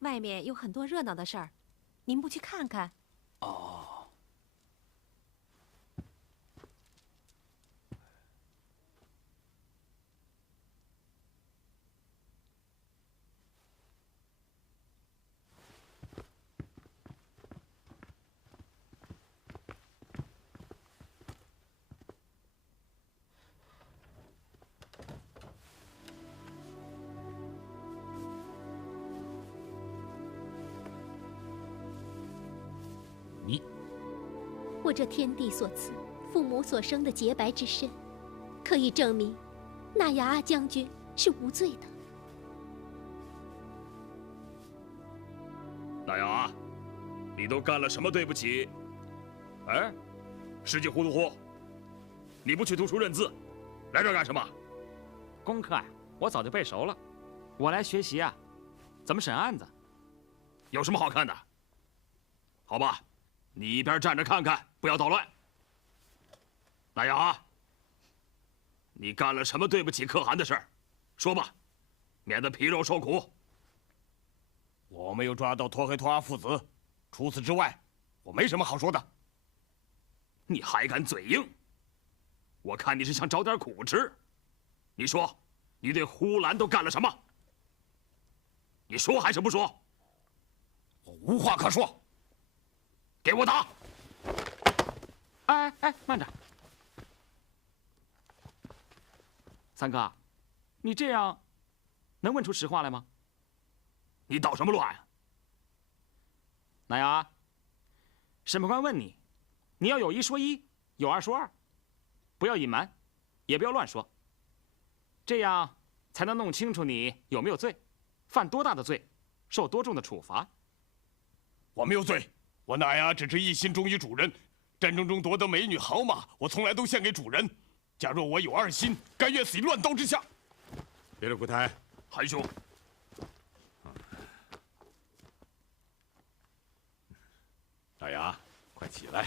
外面有很多热闹的事儿，您不去看看？哦。我这天地所赐、父母所生的洁白之身，可以证明，纳牙阿将军是无罪的。纳牙，你都干了什么对不起？哎，失记糊涂货！你不去读书认字，来这儿干什么？功课啊，我早就背熟了。我来学习啊，怎么审案子。有什么好看的？好吧，你一边站着看看，不要捣乱。那雅，你干了什么对不起可汗的事儿？说吧，免得皮肉受苦。我没有抓到托黑托阿父子，除此之外，我没什么好说的。你还敢嘴硬？我看你是想找点苦吃。你说，你对呼兰都干了什么？你说还是不说？我无话可说。给我打！哎，慢着，三哥，你这样能问出实话来吗？你捣什么乱啊？那呀，审判官问你，你要有一说一，有二说二，不要隐瞒，也不要乱说，这样才能弄清楚你有没有罪，犯多大的罪，受多重的处罚。我没有罪，我那呀只是一心忠于主人。战争中夺得美女好马，我从来都献给主人。假若我有二心，甘愿死于乱刀之下。别了，古台，韩兄。大牙，快起来！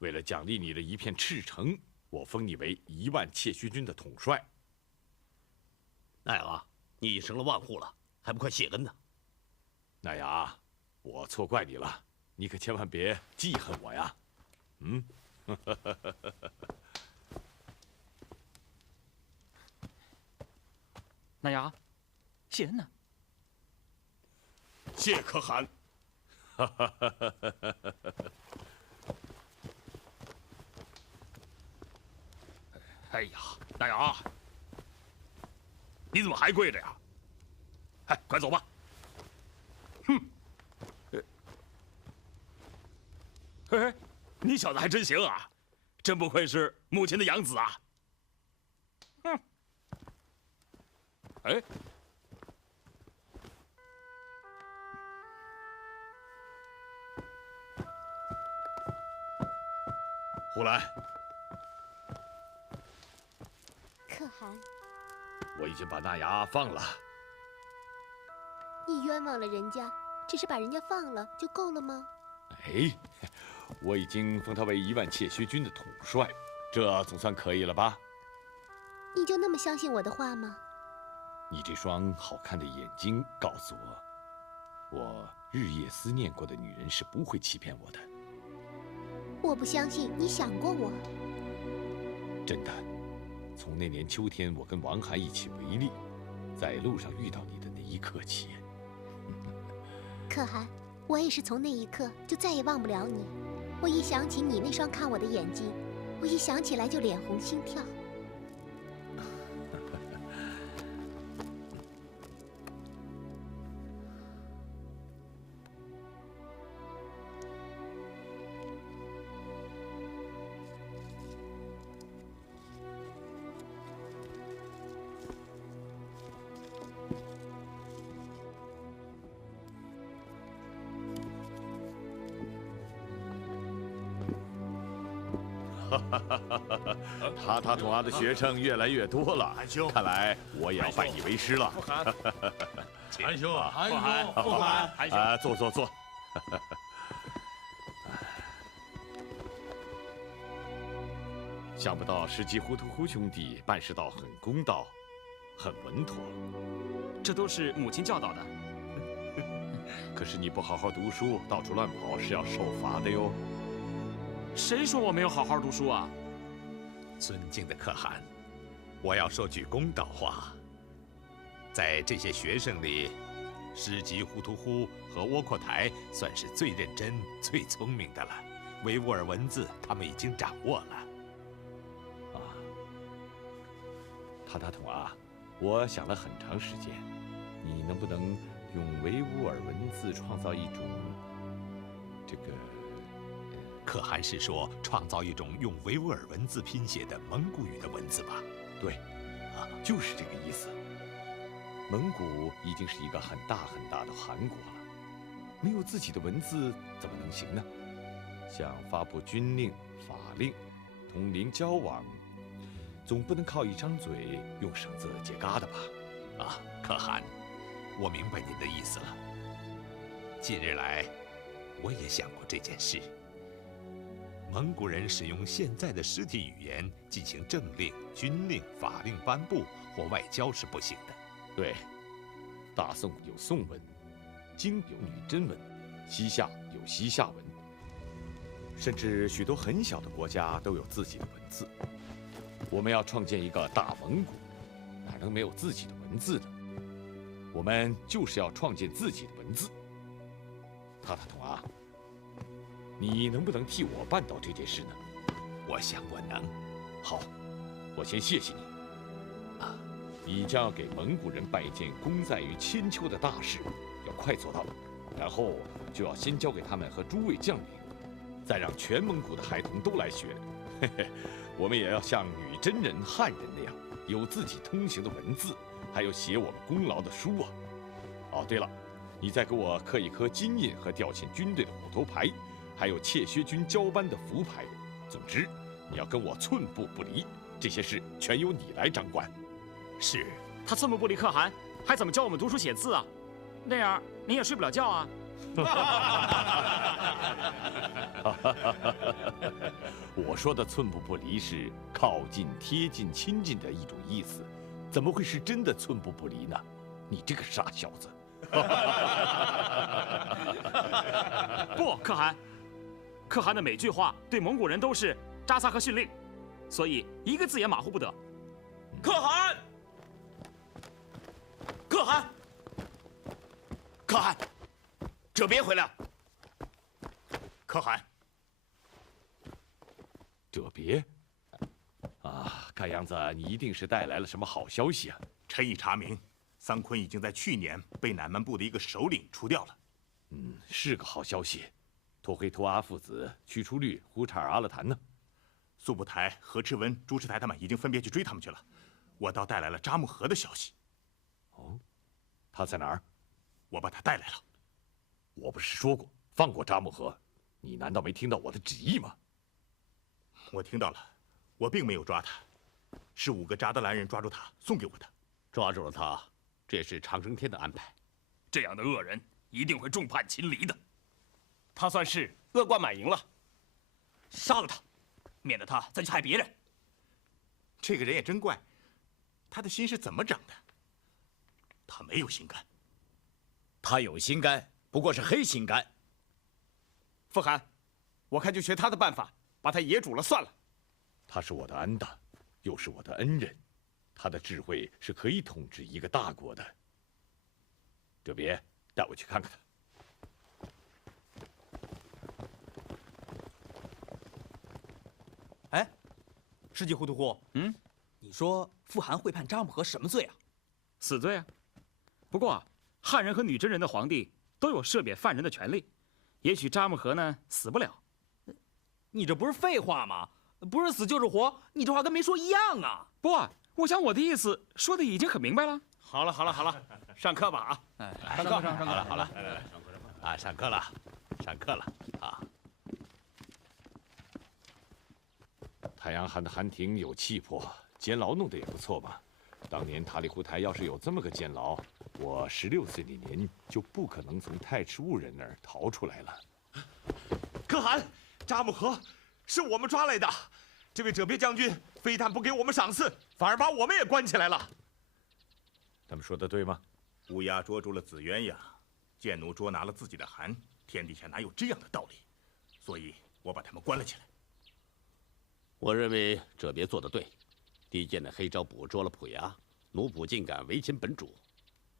为了奖励你的一片赤诚，我封你为1万窃须军的统帅。那牙，你已成了万户了，还不快谢恩呢？那牙，我错怪你了，你可千万别记恨我呀。嗯。那呀，谢恩呢？谢可汗。哎呀，大牙，你怎么还跪着呀？哎，快走吧！哼！嘿，你小子还真行啊，真不愧是母亲的养子啊！哼！哎。呼兰，可汗，我已经把那牙放了。你冤枉了人家，只是把人家放了就够了吗？哎，我已经封他为1万窃须军的统帅，这总算可以了吧？你就那么相信我的话吗？你这双好看的眼睛告诉我，我日夜思念过的女人是不会欺骗我的。我不相信你想过我。真的，从那年秋天我跟王涵一起围猎，在路上遇到你的那一刻起，可汗，我也是从那一刻就再也忘不了你。我一想起你那双看我的眼睛，我一想起来就脸红心跳。塔统阿的学生越来越多了，看来我也要拜你为师了。韩兄，韩兄，不寒，啊，坐。想不到石矶呼图呼兄弟办事道很公道，很稳妥。这都是母亲教导的。可是你不好好读书，到处乱跑是要受罚的哟。谁说我没有好好读书啊？尊敬的可汗，我要说句公道话。在这些学生里，石矶呼图呼和窝阔台算是最认真、最聪明的了。维吾尔文字他们已经掌握了。啊，塔统阿，我想了很长时间，你能不能用维吾尔文字创造一种这个？可汗是说创造一种用维吾尔文字拼写的蒙古语的文字吧？对，啊，就是这个意思。蒙古已经是一个很大很大的汗国了，没有自己的文字怎么能行呢？像发布军令、法令、同邻交往，总不能靠一张嘴用绳子解疙瘩吧？啊，可汗，我明白您的意思了。近日来，我也想过这件事。蒙古人使用现在的实体语言进行政令、军令、法令颁布或外交是不行的。对，大宋有宋文，京有女真文，西夏有西夏文，甚至许多很小的国家都有自己的文字。我们要创建一个大蒙古，哪能没有自己的文字呢？我们就是要创建自己的文字。塔塔统啊，你能不能替我办到这件事呢？我想我能。好，我先谢谢你。啊，你将要给蒙古人办一件功在于千秋的大事，要快做到，然后就要先交给他们和诸位将领，再让全蒙古的孩童都来学。嘿嘿，我们也要像女真人、汉人那样，有自己通行的文字，还有写我们功劳的书啊。哦，对了，你再给我刻一颗金印和调遣军队的虎头牌，还有怯薛军交班的符牌。总之，你要跟我寸步不离，这些事全由你来掌管。是。他寸步不离可汗，还怎么教我们读书写字啊？那样你也睡不了觉啊。我说的寸步不离是靠近、贴近、亲近的一种意思，怎么会是真的寸步不离呢？你这个傻小子！不，可汗，可汗的每句话对蒙古人都是扎萨和训令，所以一个字也马虎不得。可汗，可汗，可汗，这边回来了。可汗，这别啊，看样子你一定是带来了什么好消息啊！臣已查明，桑昆已经在去年被乃蛮部的一个首领除掉了。是个好消息。托黑托阿父子、屈出律、呼查尔阿勒坦呢？速不台、何赤温、朱赤台他们已经分别去追他们去了。我倒带来了扎木合的消息。哦，他在哪儿？我把他带来了。我不是说过放过扎木合？你难道没听到我的旨意吗？我听到了，我并没有抓他，是5个扎德兰人抓住他，送给我的。抓住了他，这也是长生天的安排。这样的恶人一定会众叛亲离的。他算是恶贯满盈了。杀了他，免得他再去害别人。这个人也真怪，他的心是怎么长的？他没有心肝。他有心肝，不过是黑心肝。傅寒，我看就学他的办法，把他野煮了算了。他是我的安达，又是我的恩人，他的智慧是可以统治一个大国的。这别，带我去看看他。哎，世纪糊涂乎？你说傅寒会判扎木合什么罪啊？死罪啊。不过汉人和女真人的皇帝都有赦免犯人的权利，也许扎木合呢死不了。你这不是废话吗？不是死就是活，你这话跟没说一样啊！不，我想我的意思说的已经很明白了。好了，上课吧啊！上课。好了，啊，上课了啊！太阳汗的汗庭有气魄，监牢弄得也不错嘛。当年塔里忽台要是有这么个监牢，我16岁那年就不可能从太赤兀人那儿逃出来了。可汗，扎木合是我们抓来的，这位者别将军非但不给我们赏赐，反而把我们也关起来了。他们说的对吗？乌鸦捉住了紫鸳鸯，贱奴捉拿了自己的汗，天底下哪有这样的道理？所以我把他们关了起来。我认为者别做得对，低贱的黑诇捕捉了普牙，奴仆竟敢为侵本主，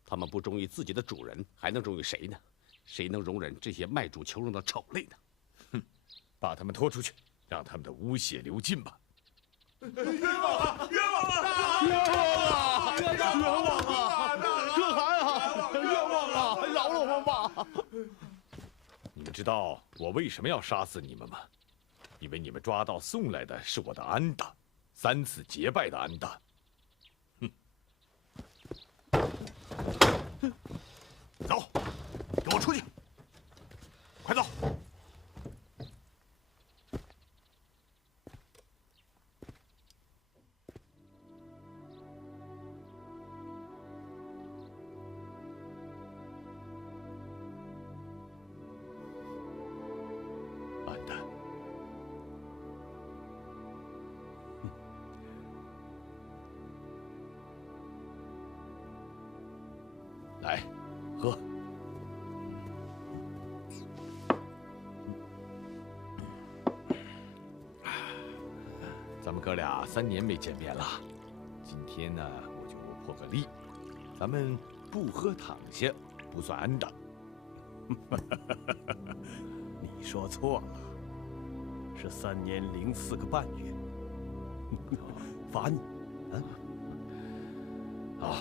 他们不忠于自己的主人，还能忠于谁呢？谁能容忍这些卖主求荣的丑类呢？哼，把他们拖出去，让他们的污血流尽吧！冤枉啊！冤枉啊！冤枉啊！冤枉啊！可汗啊！冤枉啊！饶了我吧！你们知道我为什么要杀死你们吗？因为你们抓到送来的是我的安达，3次结拜的安达。走，给我出去！快走！来，喝。咱们哥俩3年没见面了，今天呢，我就破个例，咱们不喝躺下，不算安的。你说错了，是3年04个半月。罚你，啊？好。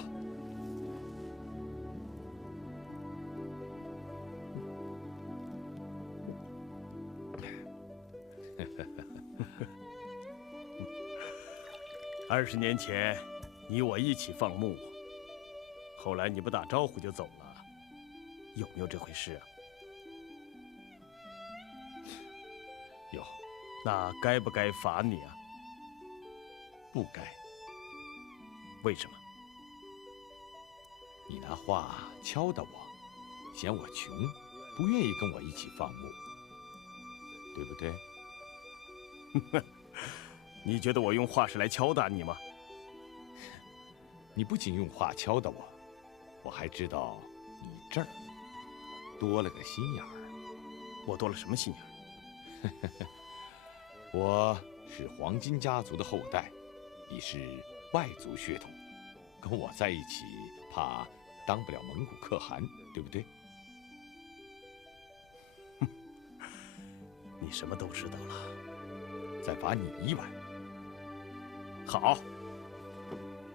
20年前，你我一起放牧，后来你不打招呼就走了，有没有这回事啊？有。那该不该罚你啊？不该。为什么？你拿话敲打我，嫌我穷，不愿意跟我一起放牧，对不对？你觉得我用话是来敲打你吗？你不仅用话敲打我，我还知道你这儿多了个心眼儿。我多了什么心眼儿？我是黄金家族的后代，你是外族血统，跟我在一起怕当不了蒙古可汗，对不对？你什么都知道了。再罚你1碗。好，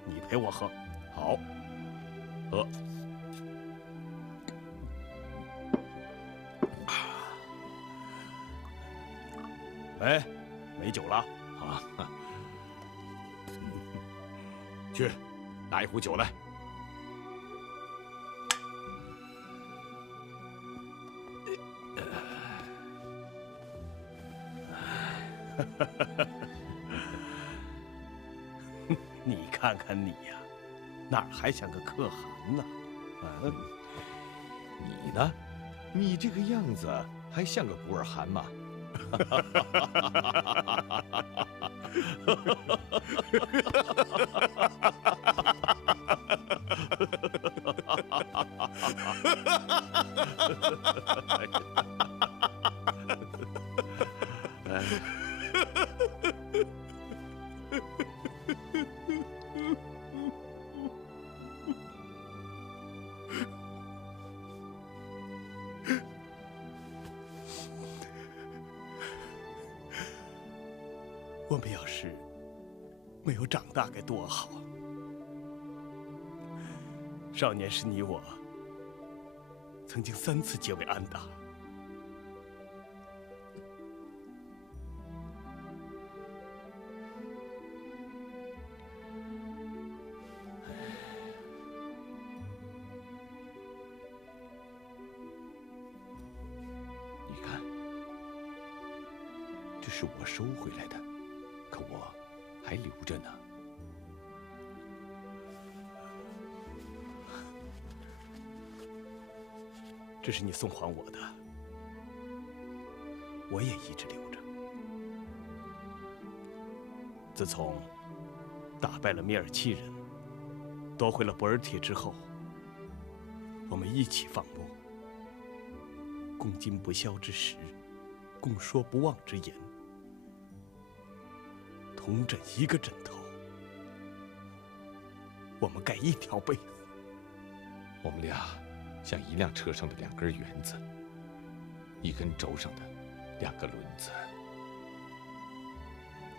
你陪我喝。好，喝。哎，没酒了啊！去，拿1壶酒来。你看看你呀，哪儿还像个可汗呢？你呢？你这个样子还像个古尔汗吗？我们要是没有长大该多好！少年时你我曾经3次结为安达，你看，这是我收回来的。可我还留着呢。这是你送还我的，我也一直留着。自从打败了蔑尔契人，夺回了博尔铁之后，我们一起放牧，共进不消之食，共说不忘之言。同枕一个枕头，我们盖1条被子。我们俩像1辆车上的2根辕子，1根轴上的2个轮子。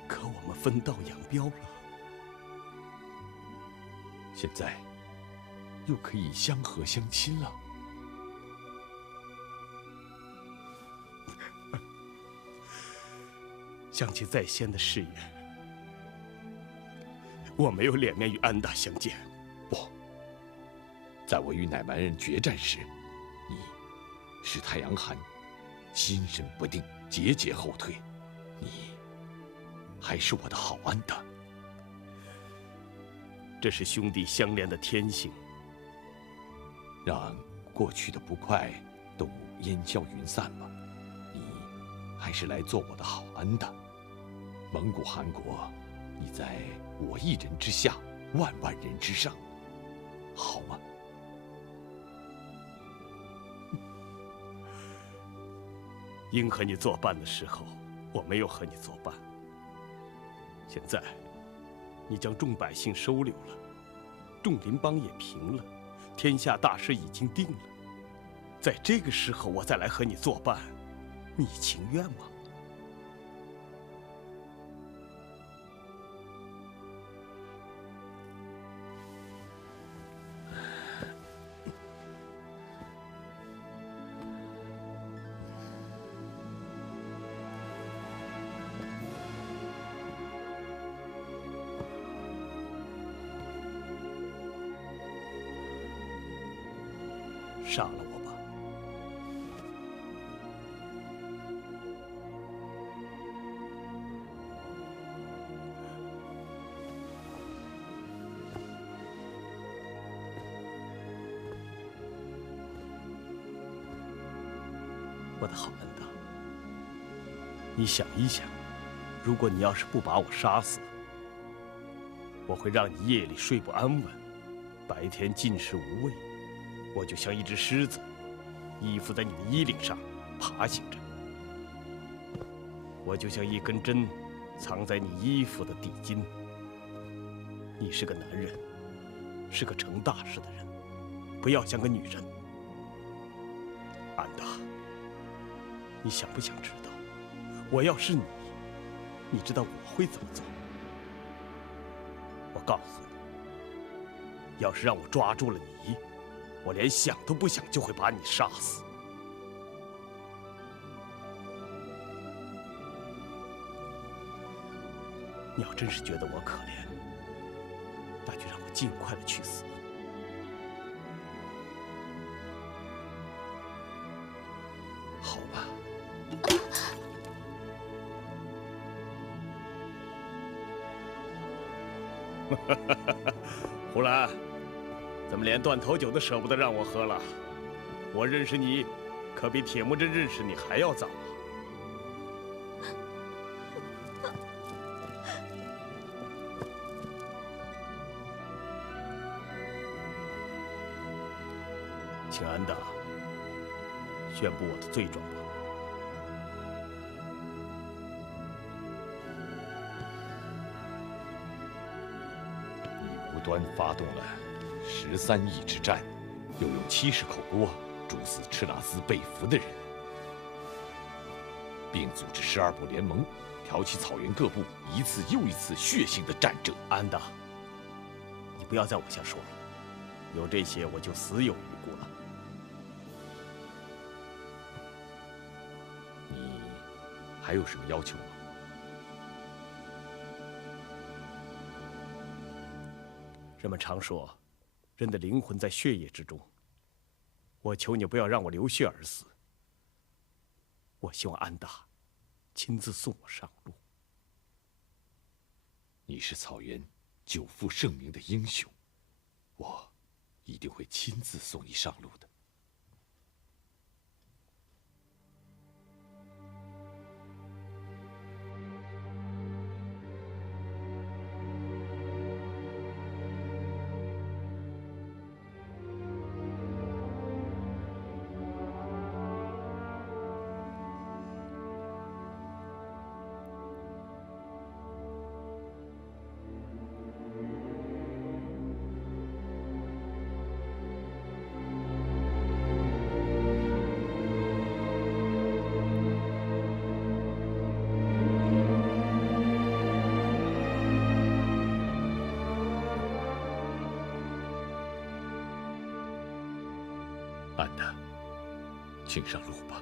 可我们分道扬镳了，现在又可以相和相亲了。想起在先的誓言，我没有脸面与安达相见。不，在我与乃蛮人决战时，你使太阳汗心神不定，节节后退。你还是我的好安达。这是兄弟相连的天性。让过去的不快都烟消云散吧。你还是来做我的好安达。蒙古汗国，你在我1人之下，万万人之上，好吗？应和你作伴的时候，我没有和你作伴。现在，你将众百姓收留了，众邻邦也平了，天下大事已经定了。在这个时候，我再来和你作伴，你情愿吗？杀了我吧！我的好安达，你想一想，如果你要是不把我杀死，我会让你夜里睡不安稳，白天进食无味。我就像一只狮子，依附在你的衣领上爬行着；我就像一根针，藏在你衣服的底襟。你是个男人，是个成大事的人，不要像个女人。安达，你想不想知道，我要是你，你知道我会怎么做？我告诉你，要是让我抓住了你，我连想都不想就会把你杀死。你要真是觉得我可怜，那就让我尽快的去死。好吧。胡兰，怎么连断头酒都舍不得让我喝了？我认识你，可比铁木真认识你还要早啊！请安达宣布我的罪状吧。你无端发动了13邑之战，又用70口锅煮死赤纳斯被俘的人，并组织12部联盟，挑起草原各部一次又一次血腥的战争。安达，你不要再往下说了，有这些我就死有余辜了。你还有什么要求吗？人们常说，人的灵魂在血液之中。我求你不要让我流血而死。我希望安达亲自送我上路。你是草原久负盛名的英雄，我一定会亲自送你上路的。安达，请上路吧。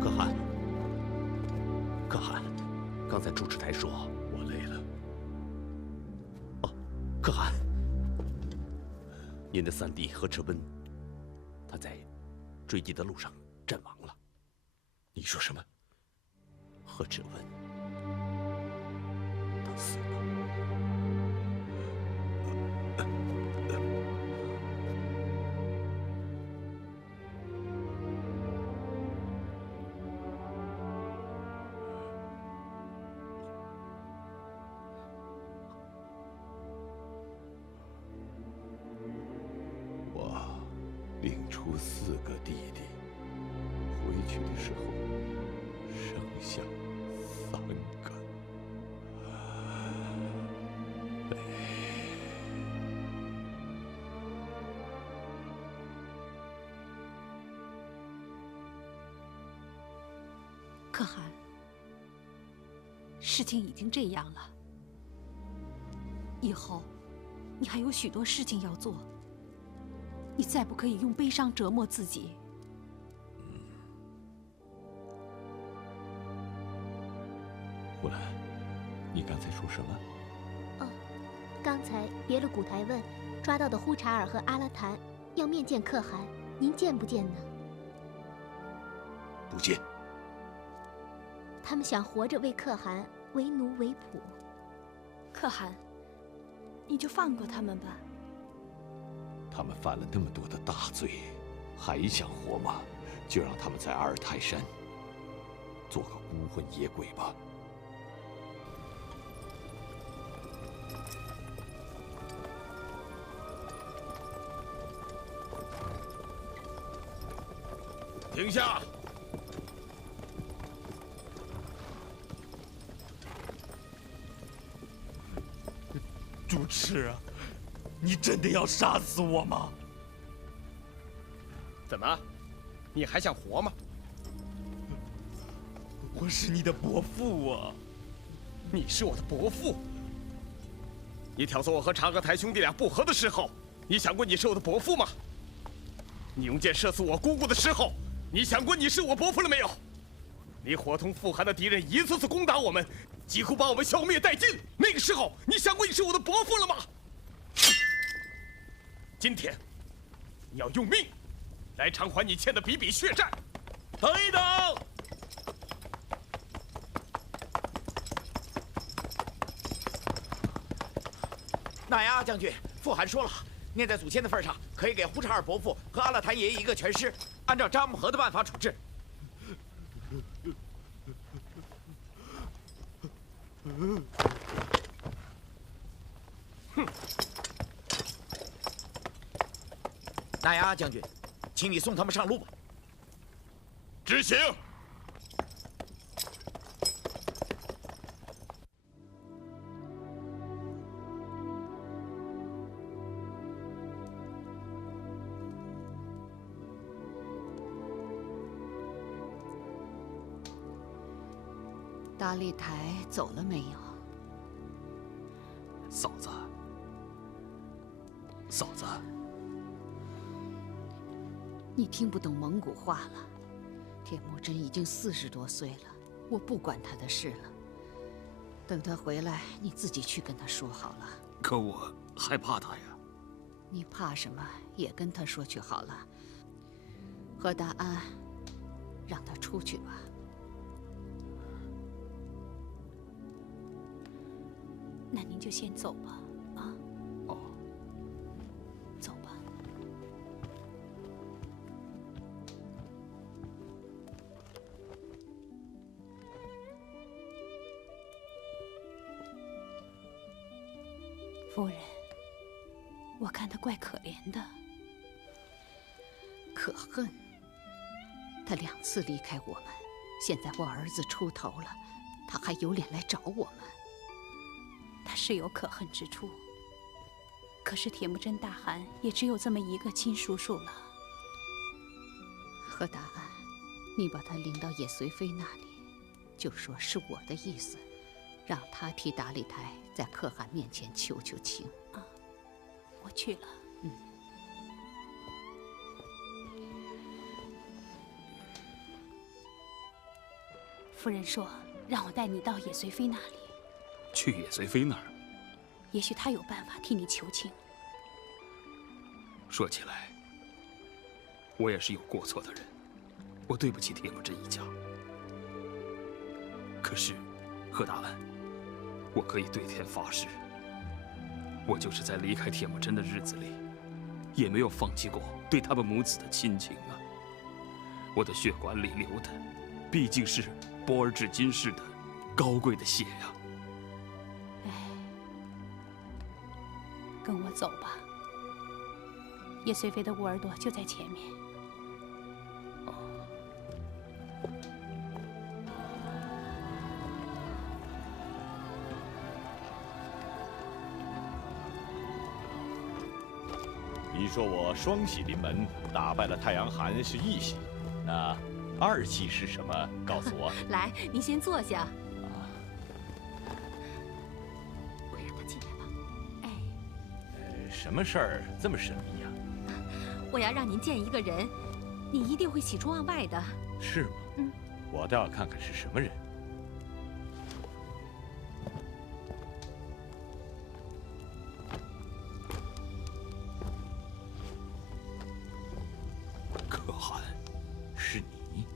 可汗，可汗，刚才主持台说我累了。哦，可汗，您的三弟何赤温，他在追击的路上阵亡了。你说什么？何赤温，他死了。我领出4个弟弟，回去的时候剩下3个。可汗，事情已经这样了，以后你还有许多事情要做，你再不可以用悲伤折磨自己。呼兰，你刚才说什么？哦，刚才别了古台问，抓到的呼查尔和阿拉坦要面见可汗，您见不见呢？不见。他们想活着为可汗为奴为仆。可汗，你就放过他们吧。他们犯了那么多的大罪，还想活吗？就让他们在阿尔泰山做个孤魂野鬼吧。停下！主持啊，你真的要杀死我吗？怎么，你还想活吗？我是你的伯父啊！你是我的伯父？你挑唆我和察合台兄弟俩不和的时候，你想过你是我的伯父吗？你用箭射死我姑姑的时候，你想过你是我伯父了没有？你伙同富汗的敌人一次次攻打我们，几乎把我们消灭殆尽。那个时候，你想过你是我的伯父了吗？今天，你要用命来偿还你欠的笔笔血债。等一等！那呀，将军，富汗说了，念在祖先的份上，可以给呼查尔伯父和阿勒坦爷爷一个全尸，按照扎木合的办法处置。哼！那呀，将军，请你送他们上路吧。执行。达利台走了没有？嫂子，嫂子，你听不懂蒙古话了。铁木真已经40多岁了，我不管他的事了。等他回来，你自己去跟他说好了。可我害怕他呀。你怕什么？也跟他说去好了。何达安，让他出去吧。那您就先走吧，啊？哦，走吧。夫人，我看他怪可怜的。可恨，他2次离开我们，现在我儿子出头了，他还有脸来找我们？他是有可恨之处，可是铁木真大汗也只有这么一个亲叔叔了。何达安，你把他领到也随妃那里，就说是我的意思，让他替达里台在可汗面前求求情。啊，我去了。夫人说，让我带你到野随妃那里。去野随妃那儿？也许她有办法替你求情。说起来，我也是有过错的人，我对不起铁木真一家。可是，贺大恩，我可以对天发誓，我就是在离开铁木真的日子里，也没有放弃过对他们母子的亲情啊。我的血管里流的，毕竟是波尔至金氏的高贵的血呀。跟我走吧，叶随妃的乌尔朵就在前面。你说我双喜临门，打败了太阳寒是一喜，那二喜是什么？告诉我。来，你先坐下。我让他进来吧。什么事儿这么神秘呀？我要让您见一个人，你一定会喜出望外的。是吗？嗯，我倒要看看是什么人。可汗，是你？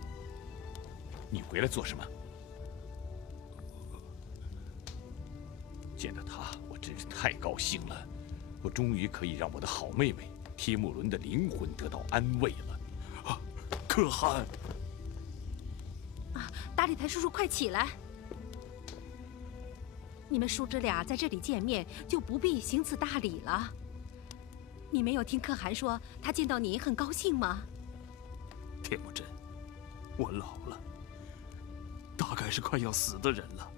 你回来做什么？见到他，我真是太高兴了。我终于可以让我的好妹妹帖木伦的灵魂得到安慰了。啊，可汗！啊，达里台叔叔，快起来！你们叔侄俩在这里见面，就不必行此大礼了。你没有听可汗说他见到你很高兴吗？帖木真，我老了，大概是快要死的人了。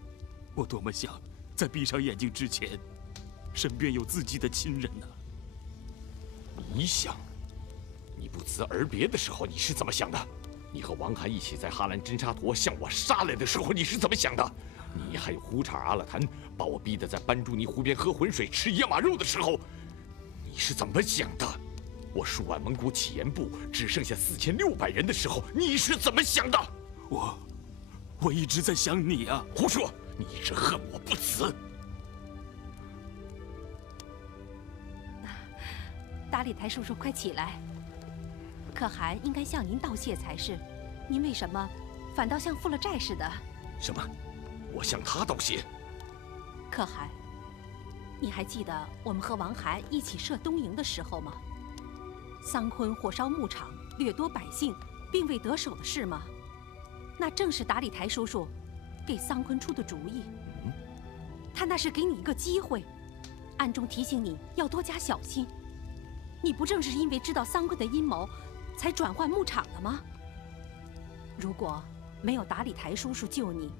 我多么想在闭上眼睛之前，身边有自己的亲人呢。你想，你不辞而别的时候，你是怎么想的？你和王涵一起在哈兰真沙陀向我杀来的时候，你是怎么想的？你还有胡查尔阿勒坦把我逼得在班朱尼湖边喝浑水、吃野马肉的时候，你是怎么想的？我数完蒙古起延部只剩下4600人的时候，你是怎么想的？我一直在想你啊！胡说！你一直恨我不辞。达里台叔叔，快起来！可汗应该向您道谢才是，您为什么反倒像负了债似的？什么？我向他道谢？可汗，你还记得我们和王涵一起设东营的时候吗？桑昆火烧牧场，掠夺百姓，并未得手的事吗？那正是达里台叔叔给桑昆出的主意。他那是给你一个机会，暗中提醒你要多加小心。你不正是因为知道桑昆的阴谋，才转换牧场的吗？如果没有达里台叔叔救你，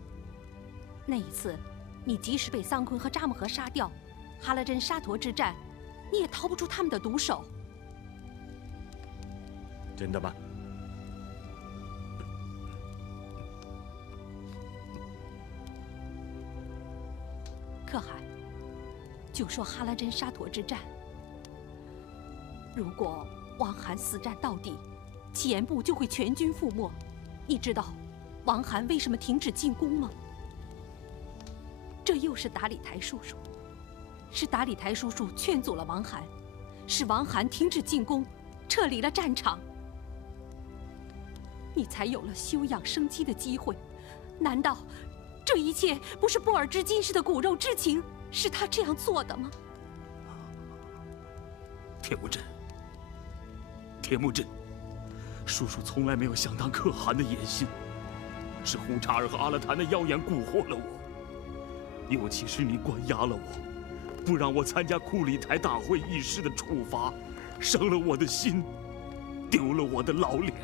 那一次，你即使被桑昆和扎木合杀掉，哈拉真沙陀之战，你也逃不出他们的毒手。真的吗？可汗，就说哈拉真沙陀之战，如果王涵死战到底，起延部就会全军覆没。你知道王涵为什么停止进攻吗？这又是达里台叔叔，是达里台叔叔劝阻了王涵，使王涵停止进攻，撤离了战场，你才有了休养生息的机会。难道这一切不是波尔之金氏的骨肉之情使他这样做的吗？铁木真，铁木真，叔叔从来没有想当可汗的野心，是胡查尔和阿勒坦的妖言蛊惑了我，尤其是你关押了我，不让我参加库里台大会议事的处罚，伤了我的心，丢了我的老脸。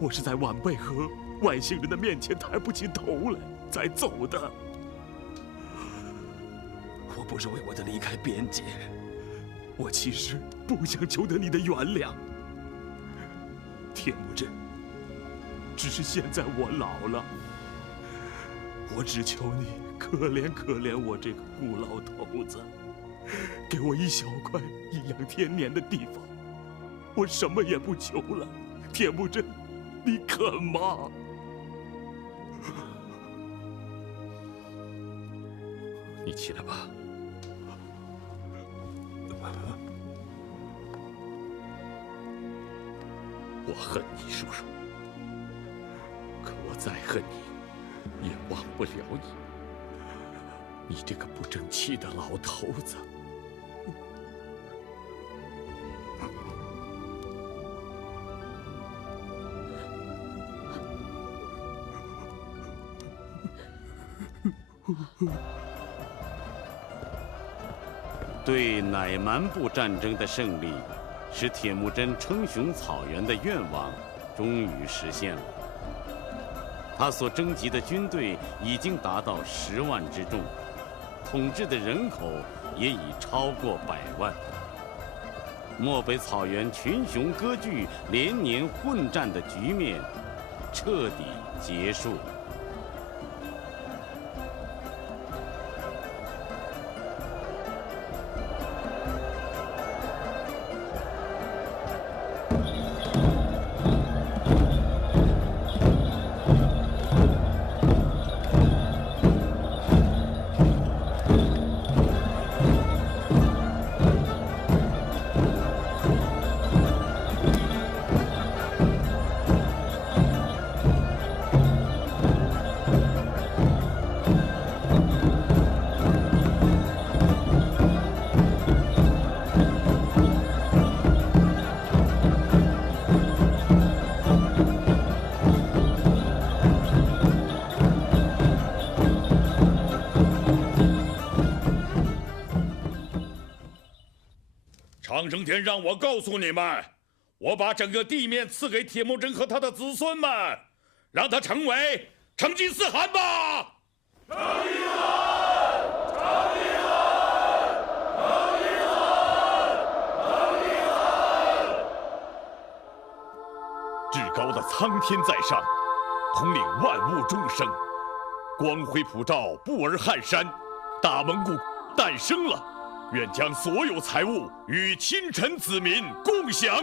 我是在晚辈和外姓人的面前抬不起头来才走的。我不是为我的离开辩解，我其实不想求得你的原谅，铁木真。只是现在我老了，我只求你可怜可怜我这个孤老头子，给我一小块颐养天年的地方，我什么也不求了。铁木真，你肯吗？你起来吧。我恨你，叔叔，可我再恨你，也忘不了你。你这个不争气的老头子！对乃蛮部战争的胜利，使铁木真称雄草原的愿望终于实现了。他所征集的军队已经达到10万之众，统治的人口也已超过100万。漠北草原群雄割据、连年混战的局面彻底结束。长生天让我告诉你们，我把整个地面赐给铁木真和他的子孙们，让他成为成吉思汗吧！成吉思汗！成吉思汗！成吉思汗！成吉思汗！至高的苍天在上，统领万物众生，光辉普照布尔汉山，大蒙古诞生了。愿将所有财物与亲臣子民共享。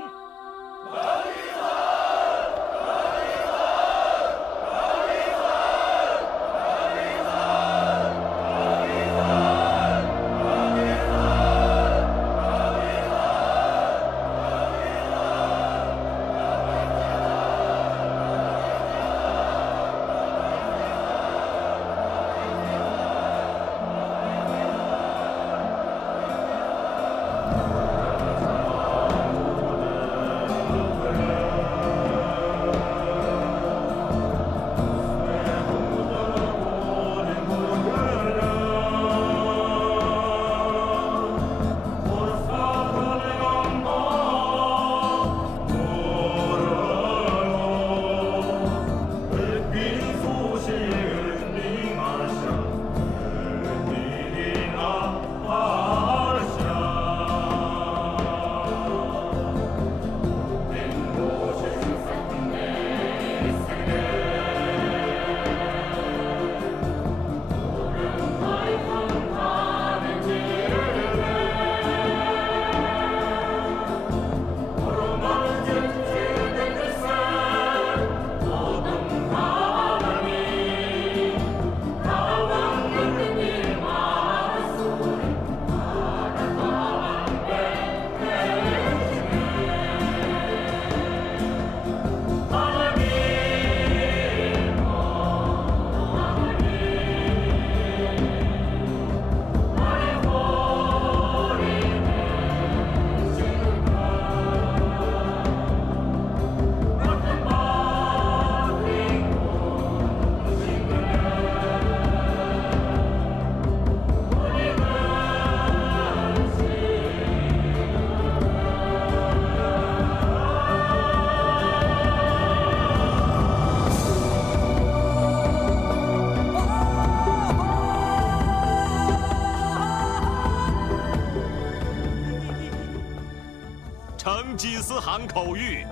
成吉思汗口谕：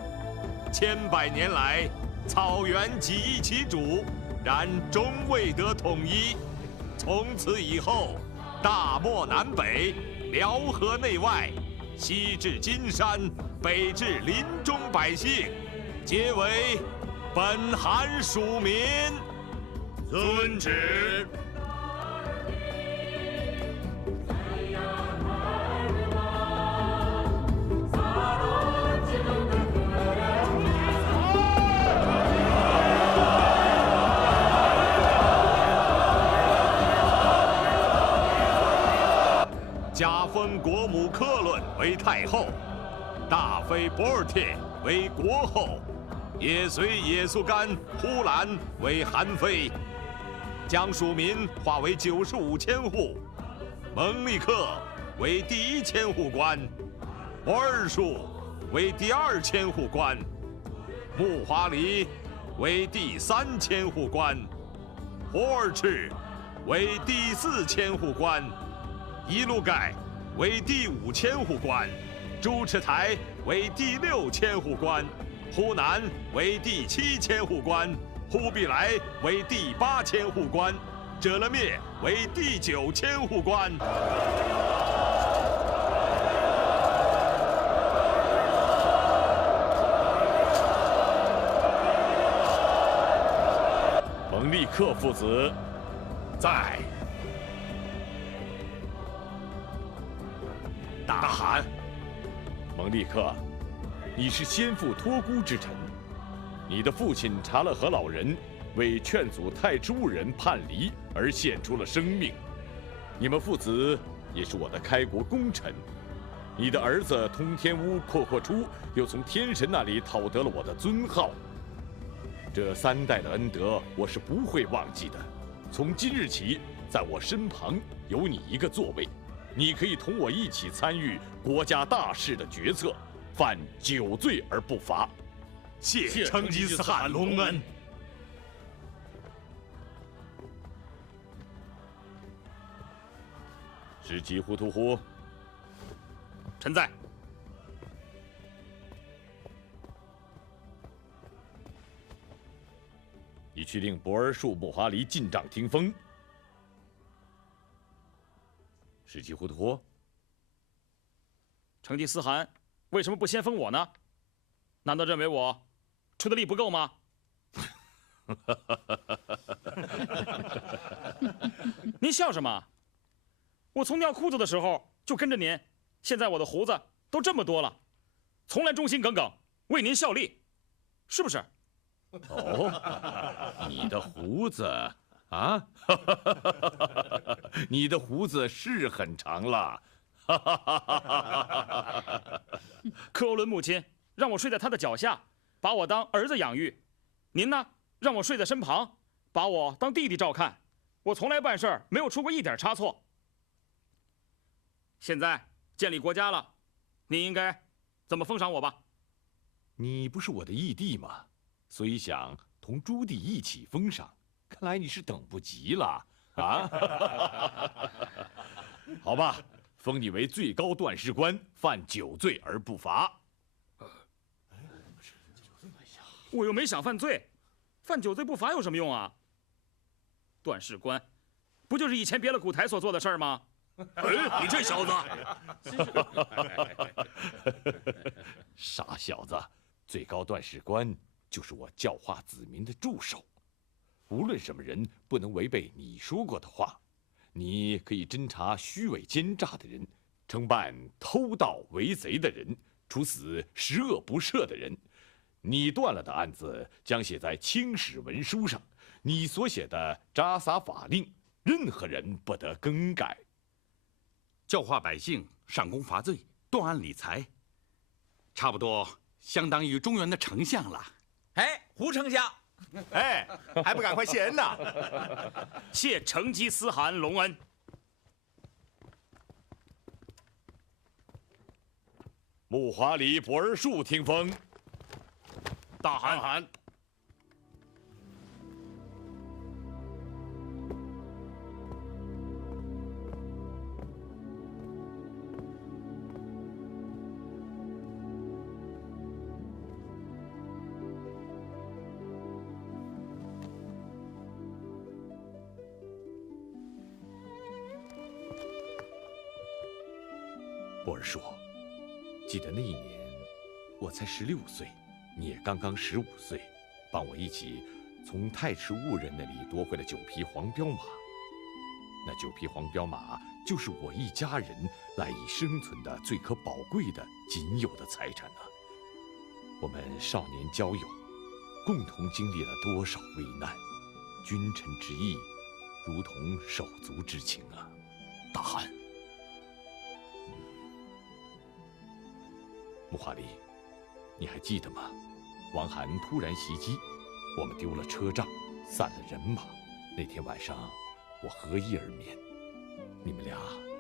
千百年来，草原几易其主，然终未得统一。从此以后，大漠南北，辽河内外，西至金山，北至林中百姓，皆为本汗属民。遵旨。加封国母科伦为太后，大妃博尔帖为国后，也随耶稣干、呼兰为韩妃，将属民划为95千户，蒙利克为第1千户官，博尔术为第2千户官，木华黎为第3千户官，霍尔赤为第4千户官，伊路盖为第5千户官，朱赤台为第6千户官，呼南为第7千户官，忽必来为第8千户官，折勒灭为第9千户官。蒙利克父子在。大汗，蒙利克，你是先父托孤之臣，你的父亲察勒和老人为劝阻太之误人叛离而献出了生命，你们父子也是我的开国功臣。你的儿子通天乌阔阔初又从天神那里讨得了我的尊号。这3代的恩德，我是不会忘记的。从今日起，在我身旁有你一个座位，你可以同我一起参与国家大事的决策，犯9罪而不罚。谢成吉思汗隆恩。是几糊涂乎？臣在。你去令博尔术、木华黎进帐听风。是几糊涂乎？成吉思汗为什么不先封我呢？难道认为我出的力不够吗？您笑什么？我从尿裤子的时候就跟着您，现在我的胡子都这么多了，从来忠心耿耿，为您效力，是不是？哦，你的胡子啊，你的胡子是很长了。克欧伦母亲让我睡在她的脚下，把我当儿子养育。您呢，让我睡在身旁，把我当弟弟照看。我从来办事儿没有出过一点差错。现在建立国家了，您应该怎么封赏我吧？你不是我的义弟吗？所以想同朱棣一起封赏。看来你是等不及了啊！好吧，封你为最高断事官，犯9罪而不罚。我又没想犯罪，犯9罪不罚有什么用啊？断事官，不就是以前别了古台所做的事儿吗？哎，你这小子！傻小子，最高断事官就是我教化子民的助手。无论什么人不能违背你说过的话。你可以侦查虚伪奸诈的人，惩办偷盗为贼的人，处死10恶不赦的人。你断了的案子将写在清史文书上，你所写的扎撒法令，任何人不得更改。教化百姓，赏功罚罪，断案理财，差不多相当于中原的丞相了。哎，胡丞相，哎，还不赶快谢恩呐！谢成吉思汗隆恩。木华黎博尔术听风。大汗。博尔术，记得那一年，我才16岁，你也刚刚15岁，帮我一起从太迟误人那里夺回了9匹黄骠马。那9匹黄骠马就是我一家人赖以生存的最可宝贵的、仅有的财产啊！我们少年交友，共同经历了多少危难，君臣之义，如同手足之情啊！大汗，穆哈里，你还记得吗？王涵突然袭击，我们丢了车仗，散了人马。那天晚上，我合衣而眠，你们俩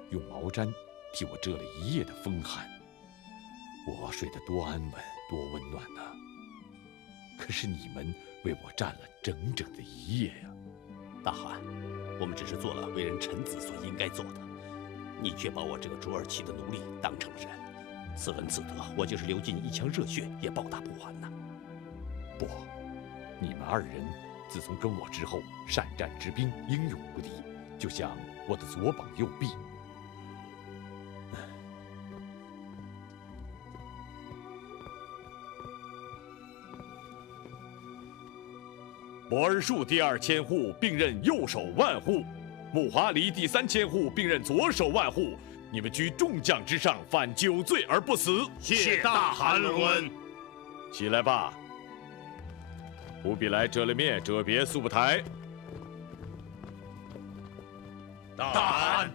用毛毡替我遮了一夜的风寒，我睡得多安稳，多温暖呢。可是你们为我站了整整的一夜呀！大汗，我们只是做了为人臣子所应该做的，你却把我这个卓尔奇的奴隶当成了人，此恩此德，我就是流尽一腔热血也报答不完呐。不，你们二人自从跟我之后，善战之兵，英勇无敌，就像我的左膀右臂。博尔术第2千户并任右手万户，穆哈里第3千户并任左手万户。你们居众将之上，犯9罪而不死。谢大汗隆恩。起来吧，不必来遮了面，遮别速不台。大汗，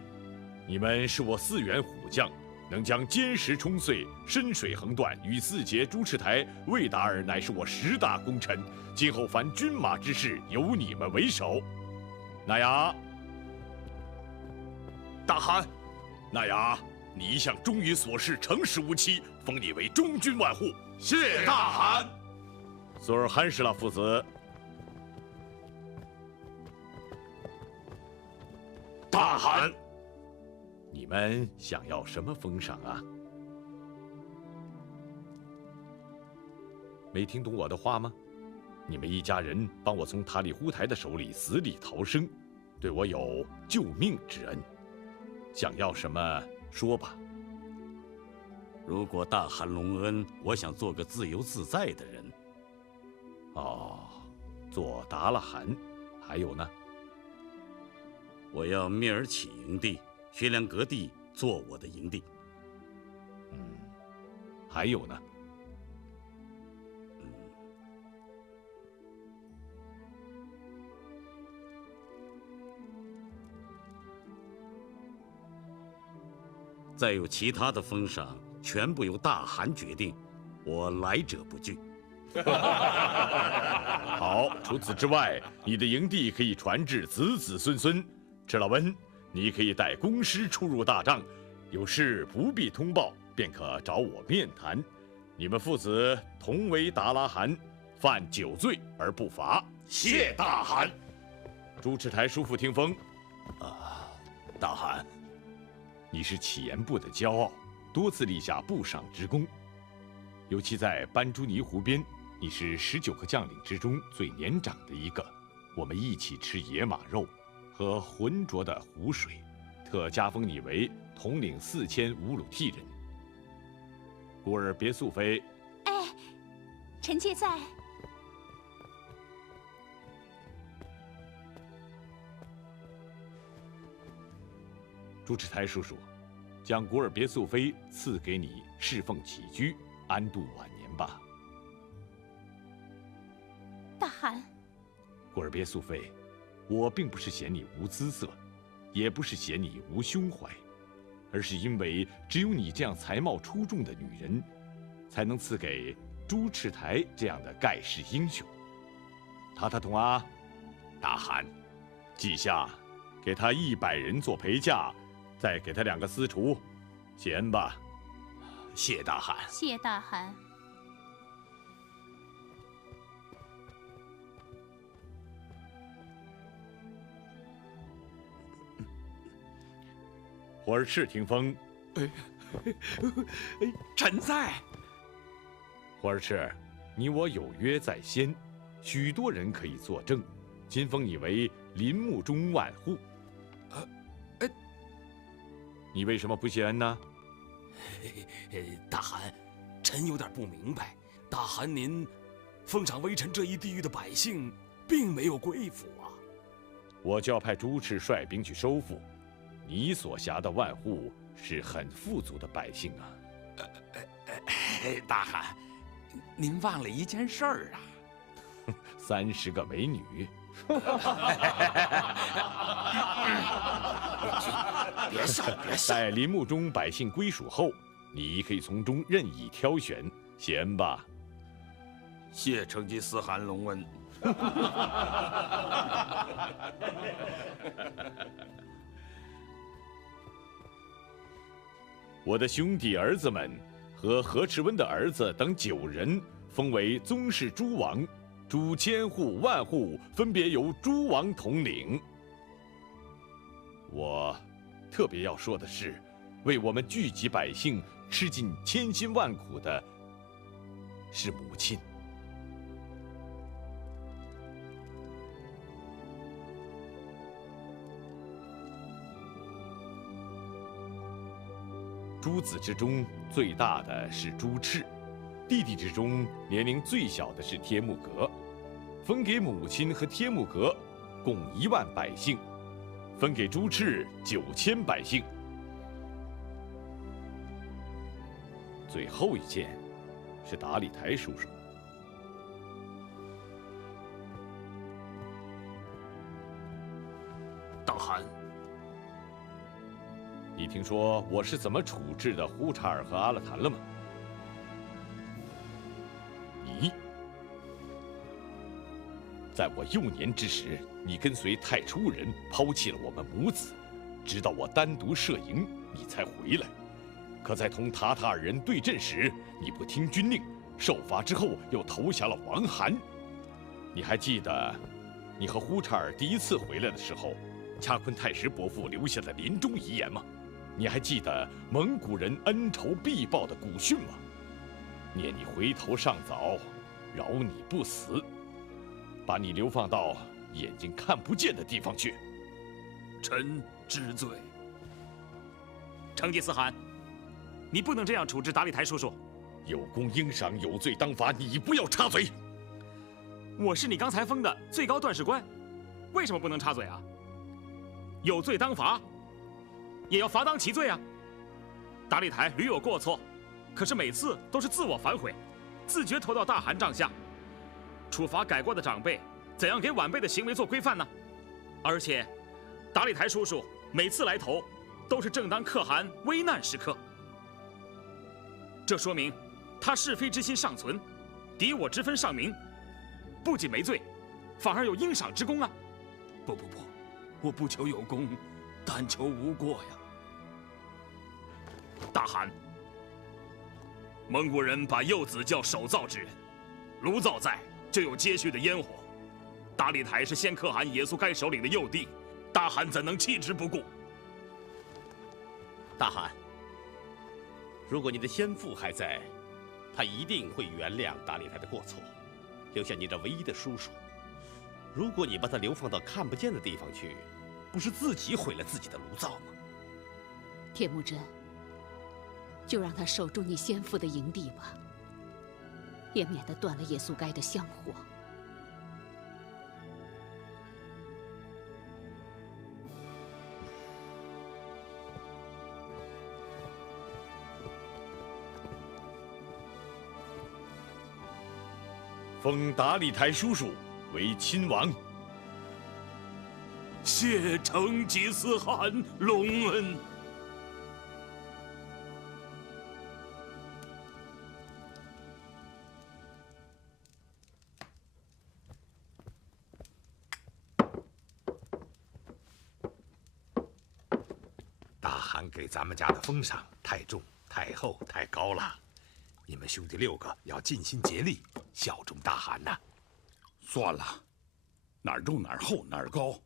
你们是我4员虎将，能将坚石冲碎，深水横断，与4节朱赤台、魏达尔乃是我10大功臣。今后凡军马之事，由你们为首。纳雅，大汗，纳雅，你一向忠于所事，诚实无欺，封你为中军万户。谢大汗。索尔罕什拉父子，大汗，你们想要什么封赏啊？没听懂我的话吗？你们一家人帮我从塔里忽台的手里死里逃生，对我有救命之恩。想要什么说吧。如果大汗隆恩，我想做个自由自在的人。哦，做达拉罕，还有呢？我要蔑尔乞营地、薛良格地做我的营地。还有呢？再有其他的封赏，全部由大汗决定，我来者不拒。好，除此之外，你的营地可以传至子子孙孙。赤老温，你可以带公师出入大帐，有事不必通报，便可找我面谈。你们父子同为达拉汗，犯9罪而不罚。谢大汗。朱赤台叔父听风。大汗，你是乞颜部的骄傲，多次立下不赏之功。尤其在班朱尼湖边，你是19个将领之中最年长的一个。我们一起吃野马肉，喝浑浊的湖水，特加封你为统领4000乌鲁替人。古尔别素妃，哎，臣妾在。朱赤台叔叔，将古尔别素妃赐给你，侍奉起居，安度晚年吧。大汗，古尔别素妃，我并不是嫌你无姿色，也不是嫌你无胸怀，而是因为只有你这样才貌出众的女人，才能赐给朱赤台这样的盖世英雄。塔塔统啊，大汗，记下，给他100人做陪嫁，再给他2个私厨，谢恩吧。谢大汗。谢大汗。霍尔赤听风。臣在。霍尔赤，你我有约在先，许多人可以作证。今封你为林木中万户。你为什么不谢恩呢？大汗，臣有点不明白。大汗您封赏微臣这一地域的百姓，并没有归附啊。我就要派朱赤率兵去收复。你所辖的万户是很富足的百姓啊。大汗，您忘了一件事儿啊！30个美女。别笑，别笑！待林木中百姓归属后，你可以从中任意挑选，选吧。谢成吉思汗隆恩。我的兄弟儿子们和何赤温的儿子等9人封为宗室诸王，诸千户万户分别由诸王统领。我特别要说的是，为我们聚集百姓吃尽千辛万苦的是母亲。诸子之中最大的是朱赤，弟弟之中年龄最小的是帖木格。分给母亲和帖木格共1万百姓，分给朱赤9000百姓。最后一件是达里台叔叔。大汗，你听说我是怎么处置的呼查尔和阿勒坦了吗？你，在我幼年之时，你跟随太初人抛弃了我们母子，直到我单独设营，你才回来。可在同塔塔尔人对阵时，你不听军令，受罚之后又投降了王罕。你还记得，你和呼查尔第一次回来的时候，恰昆泰什伯父留下的临终遗言吗？你还记得蒙古人恩仇必报的古训吗？念你回头尚早，饶你不死，把你流放到眼睛看不见的地方去。臣知罪。成吉思汗，你不能这样处置达里台叔叔。有功应赏，有罪当罚，你不要插嘴。我是你刚才封的最高段事官，为什么不能插嘴啊？有罪当罚，也要罚当其罪啊。达里台屡有过错，可是每次都是自我反悔，自觉投到大汗帐下。处罚改过的长辈，怎样给晚辈的行为做规范呢？而且，达里台叔叔每次来投，都是正当可汗危难时刻。这说明他是非之心尚存，敌我之分尚明，不仅没罪，反而有应赏之功啊！不，我不求有功，但求无过呀。大汗，蒙古人把幼子叫手造之人，炉灶在，就有接续的烟火。达里台是先可汗也速该首领的幼弟，大汗怎能弃之不顾？大汗，如果你的先父还在，他一定会原谅达里台的过错，留下你这唯一的叔叔。如果你把他流放到看不见的地方去，不是自己毁了自己的炉灶吗？铁木真，就让他守住你先父的营地吧，也免得断了也速该的香火。封达里台叔叔为亲王。谢成吉思汗隆恩。大汗给咱们家的封赏太重、太厚、太高了。你们兄弟6个要尽心竭力效忠大汗呐！算了，哪儿重哪儿厚哪儿高，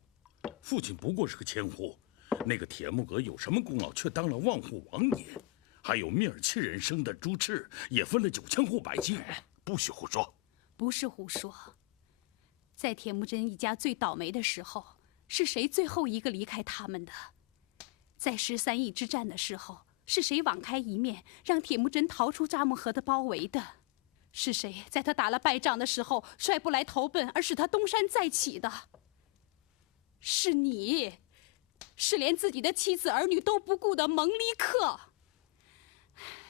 父亲不过是个千户，那个铁木格有什么功劳，却当了万户王爷。还有蔑尔7人生的朱赤，也分了9000户百姓。不许胡说！不是胡说，在铁木真一家最倒霉的时候，是谁最后一个离开他们的？在13邑之战的时候，是谁网开一面，让铁木真逃出扎木合的包围的？是谁在他打了败仗的时候率部来投奔，而使他东山再起的？是你，是连自己的妻子儿女都不顾的蒙离克。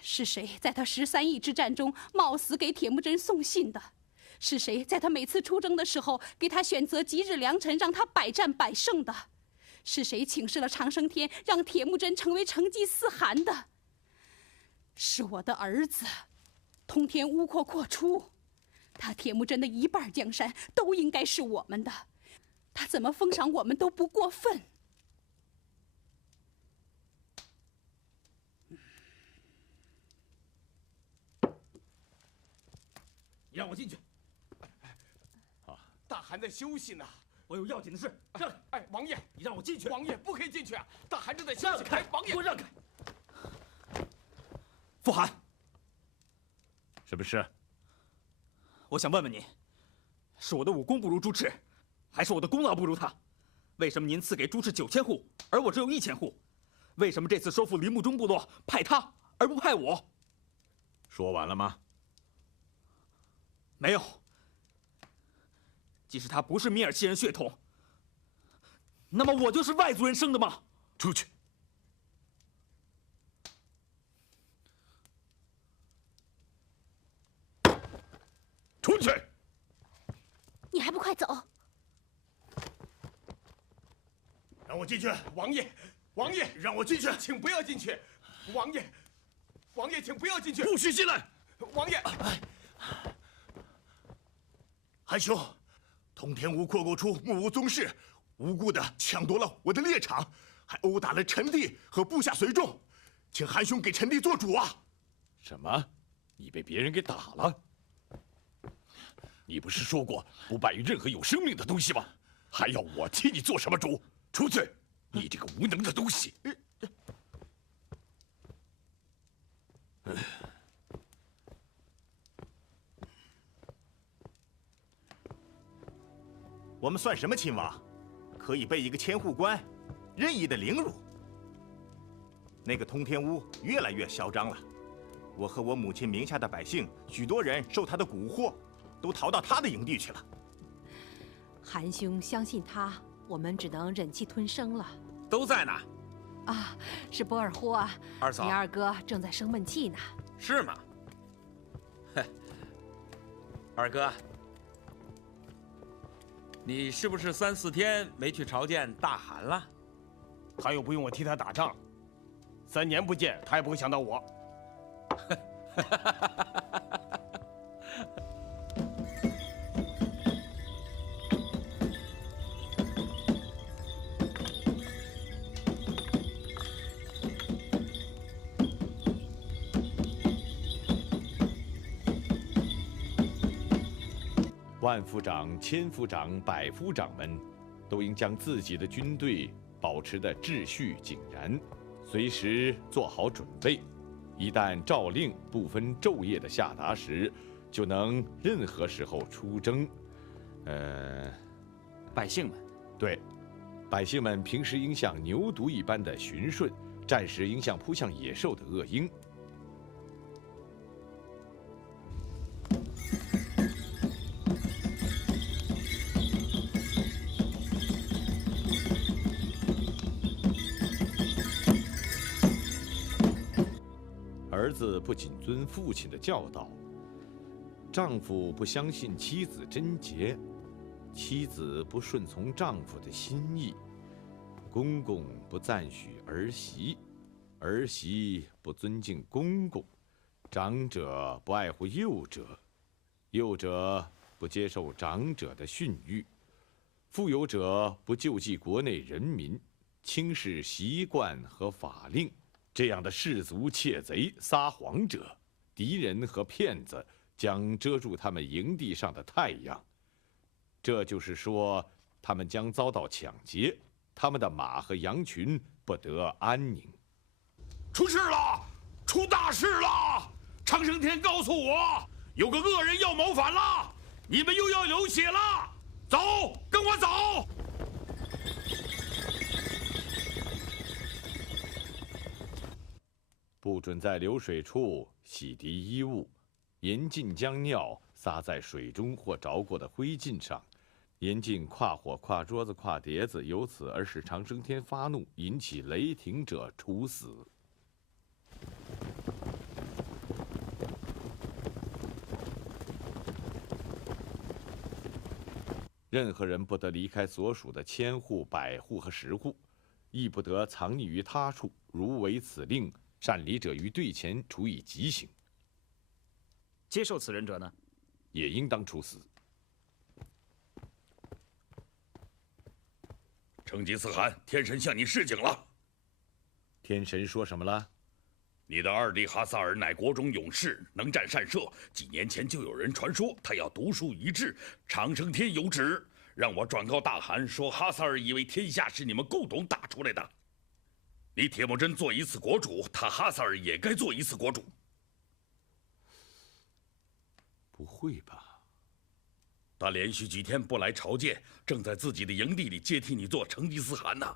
是谁在他13邑之战中冒死给铁木真送信的？是谁在他每次出征的时候给他选择吉日良辰，让他百战百胜的？是谁请示了长生天，让铁木真成为成吉思汗的？是我的儿子，通天乌阔阔出，他铁木真的一半江山都应该是我们的，他怎么封赏我们都不过分。你让我进去。大汗在休息呢，我有要紧的事。让开！哎，王爷，你让我进去。王爷不可以进去啊！大汗正在休息。让开！王爷，给我让开！傅寒，什么事？我想问问您，是我的武功不如朱赤，还是我的功劳不如他？为什么您赐给朱赤9000户，而我只有1000户？为什么这次收复林木中部落派他而不派我？说完了吗？没有。即使他不是米尔西人血统，那么我就是外族人生的吗？出去！出去！你还不快走！让我进去！王爷，王爷，让我进去！请不要进去！王爷，王爷，请不要进去！不许进来！王爷，韩兄。通天无阔过出，目无宗室，无故的抢夺了我的猎场，还殴打了臣弟和部下随众，请韩兄给臣弟做主啊！什么？你被别人给打了？你不是说过不败于任何有生命的东西吗？还要我替你做什么主？出去！你这个无能的东西！我们算什么亲王，可以被一个千户官任意的凌辱？那个通天屋越来越嚣张了，我和我母亲名下的百姓，许多人受他的蛊惑，都逃到他的营地去了。韩兄相信他，我们只能忍气吞声了。都在哪？啊，是波尔霍啊，二嫂，你二哥正在生闷气呢。是吗？嘿，二哥。你是不是3、4天没去朝见大汗了？他又不用我替他打仗，3年不见，他也不会想到我。万夫长、千夫长、百夫长们，都应将自己的军队保持得秩序井然，随时做好准备。一旦诏令不分昼夜的下达时，就能任何时候出征。百姓们，对，百姓们平时应像牛犊一般的驯顺，战时应像扑向野兽的恶鹰。儿子不谨遵父亲的教导，丈夫不相信妻子贞洁，妻子不顺从丈夫的心意，公公不赞许儿媳，儿媳不尊敬公公，长者不爱护幼者，幼者不接受长者的训育，富有者不救济国内人民，轻视习惯和法令。这样的士族窃贼、撒谎者、敌人和骗子将遮住他们营地上的太阳。这就是说，他们将遭到抢劫，他们的马和羊群不得安宁。出事了！出大事了！长生天告诉我，有个恶人要谋反了，你们又要流血了。走，跟我走！不准在流水处洗涤衣物，严禁将尿洒在水中或着过的灰烬上，严禁跨火、跨桌子、跨碟子，由此而使长生天发怒，引起雷霆者处死。任何人不得离开所属的1000户、100户和10户，亦不得藏匿于他处。如违此令，擅离者于队前处以极刑。接受此人者呢，也应当处死。成吉思汗，天神向你示警了。天神说什么了？你的二弟哈萨尔乃国中勇士，能战善射。几年前就有人传说他要独树一帜，长生天有旨，让我转告大汗说，哈萨尔以为天下是你们共同打出来的。你铁木真做一次国主，他哈萨尔也该做一次国主。不会吧？他连续几天不来朝见，正在自己的营地里接替你做成吉思汗呢。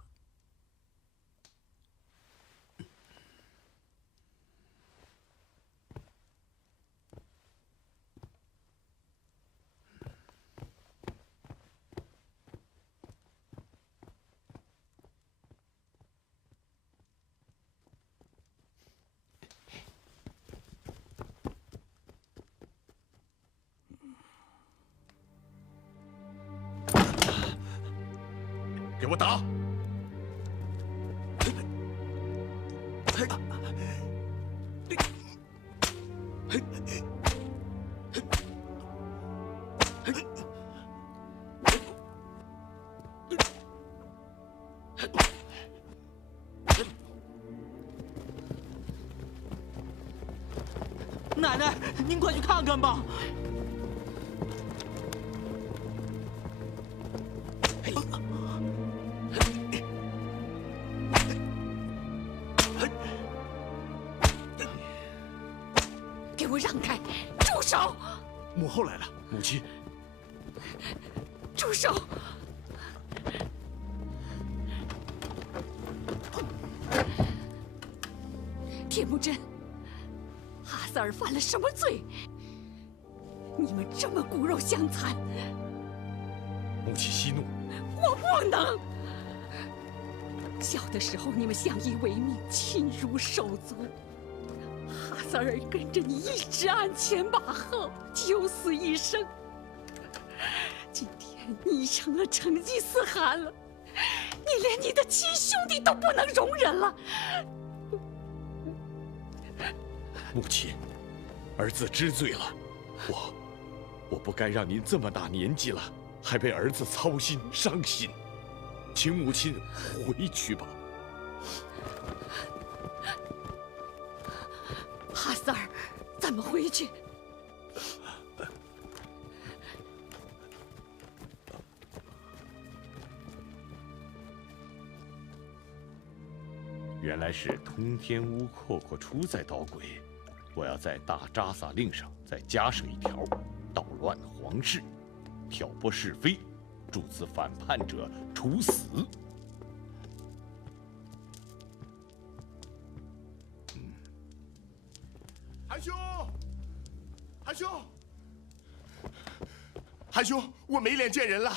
给我打！奶奶，您快去看看吧。给我让开！住手！母后来了，母亲。住手！铁木真，哈萨尔犯了什么罪？你们这么骨肉相残！母亲息怒，我不能。小的时候你们相依为命，亲如手足。哈萨尔跟着你一直鞍前马后，九死一生。今天你成了成吉思汗了，你连你的亲兄弟都不能容忍了。母亲，儿子知罪了。我不该让您这么大年纪了，还为儿子操心伤心。请母亲回去吧。哈萨尔，怎么回去？原来是通天乌阔阔出在捣鬼，我要在大扎萨令上再加上一条：捣乱皇室，挑拨是非，助此反叛者处死。韩兄，韩兄，韩兄，我没脸见人了。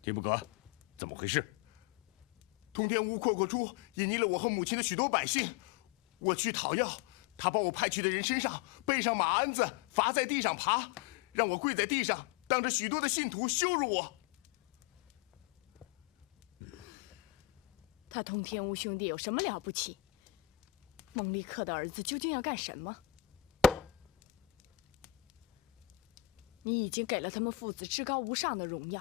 田不格，怎么回事？通天乌阔阔出引诱了我和母亲的许多百姓，我去讨要，他把我派去的人身上背上马鞍子，罚在地上爬，让我跪在地上，当着许多的信徒羞辱我。他通天乌兄弟有什么了不起？蒙利克的儿子究竟要干什么？你已经给了他们父子至高无上的荣耀，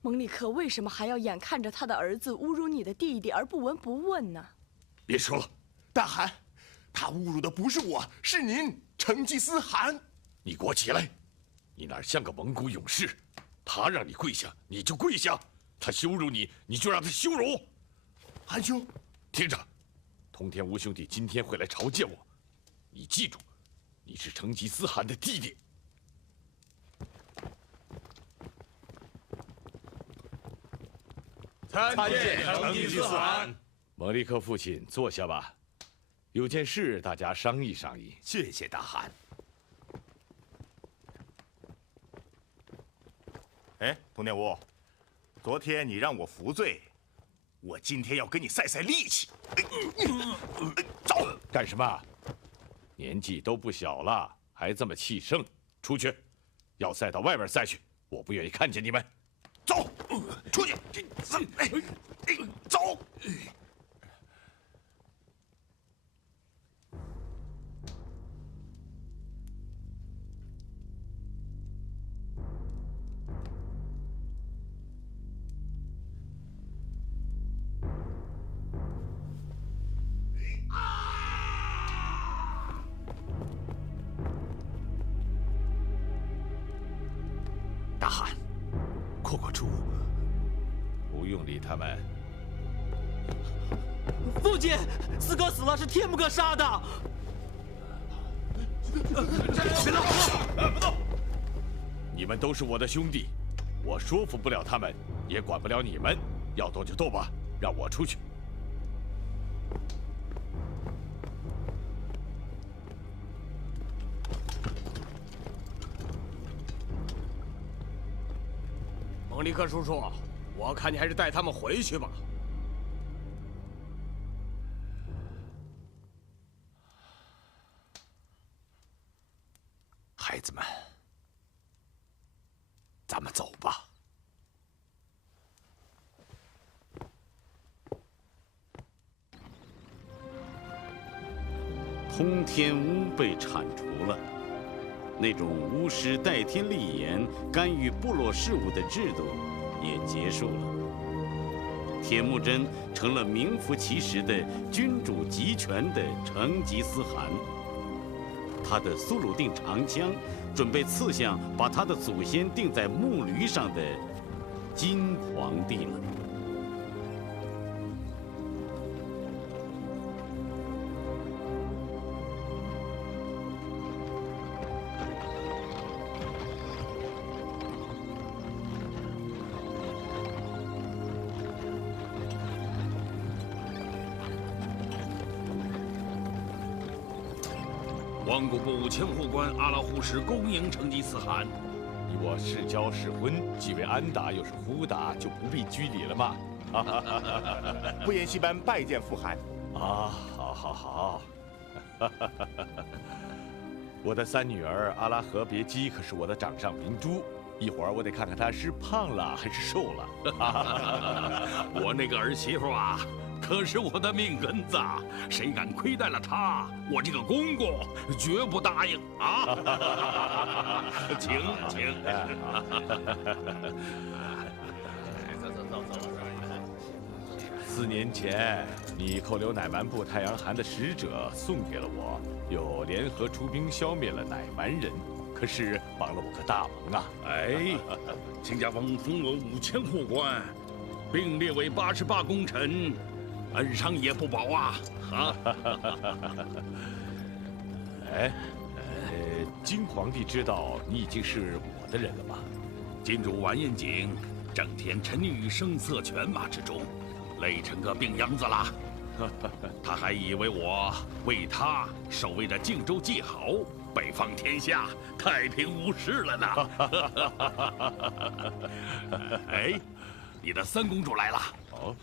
蒙利克为什么还要眼看着他的儿子侮辱你的弟弟而不闻不问呢？别说了，大汗，他侮辱的不是我，是您，成吉思汗。你给我起来！你哪像个蒙古勇士？他让你跪下，你就跪下；他羞辱你，你就让他羞辱。韩兄，听着，通天乌兄弟今天会来朝见我，你记住，你是成吉思汗的弟弟。参见成吉思汗。蒙利克父亲，坐下吧。有件事大家商议商议。谢谢大汗。哎，通天乌，昨天你让我服罪，我今天要跟你赛赛力气。走！干什么？年纪都不小了，还这么气盛，出去！要赛到外面赛去，我不愿意看见你们。走，出去！走！大汗，阔阔猪，不用理他们。父亲，四哥死了，是天目哥杀的。别动！不动！你们都是我的兄弟，我说服不了他们，也管不了你们。要斗就斗吧，让我出去。蒙利克叔叔，我看你还是带他们回去吧。孩子们，咱们走吧。通天巫被铲除了，那种巫师代天立言、干预部落事务的制度也结束了。铁木真成了名副其实的君主集权的成吉思汗。他的苏鲁定长枪准备刺向把他的祖先钉在木驴上的金皇帝了。王古部千户官阿拉护使恭迎成吉思汗。你我世交世婚，既为安达又是忽达，就不必拘礼了吗？不言戏班拜见父汗。啊，好。我的三女儿阿拉和别姬可是我的掌上明珠，一会儿我得看看她是胖了还是瘦了。我那个儿媳妇啊，可是我的命根子，谁敢亏待了她，我这个公公绝不答应啊！请。走。4年前，你扣留乃蛮部太阳汗的使者送给了我，又联合出兵消灭了乃蛮人，可是帮了我个大忙啊！哎，请家王封我5000户官，并列为88功臣，恩伤也不保啊！哎，金皇帝知道你已经是我的人了吗？金主完颜景整天沉溺于声色犬马之中，累成个病秧子啦。他还以为我为他守卫着靖州记好，北方天下太平无事了呢。哎，你的三公主来了。哦。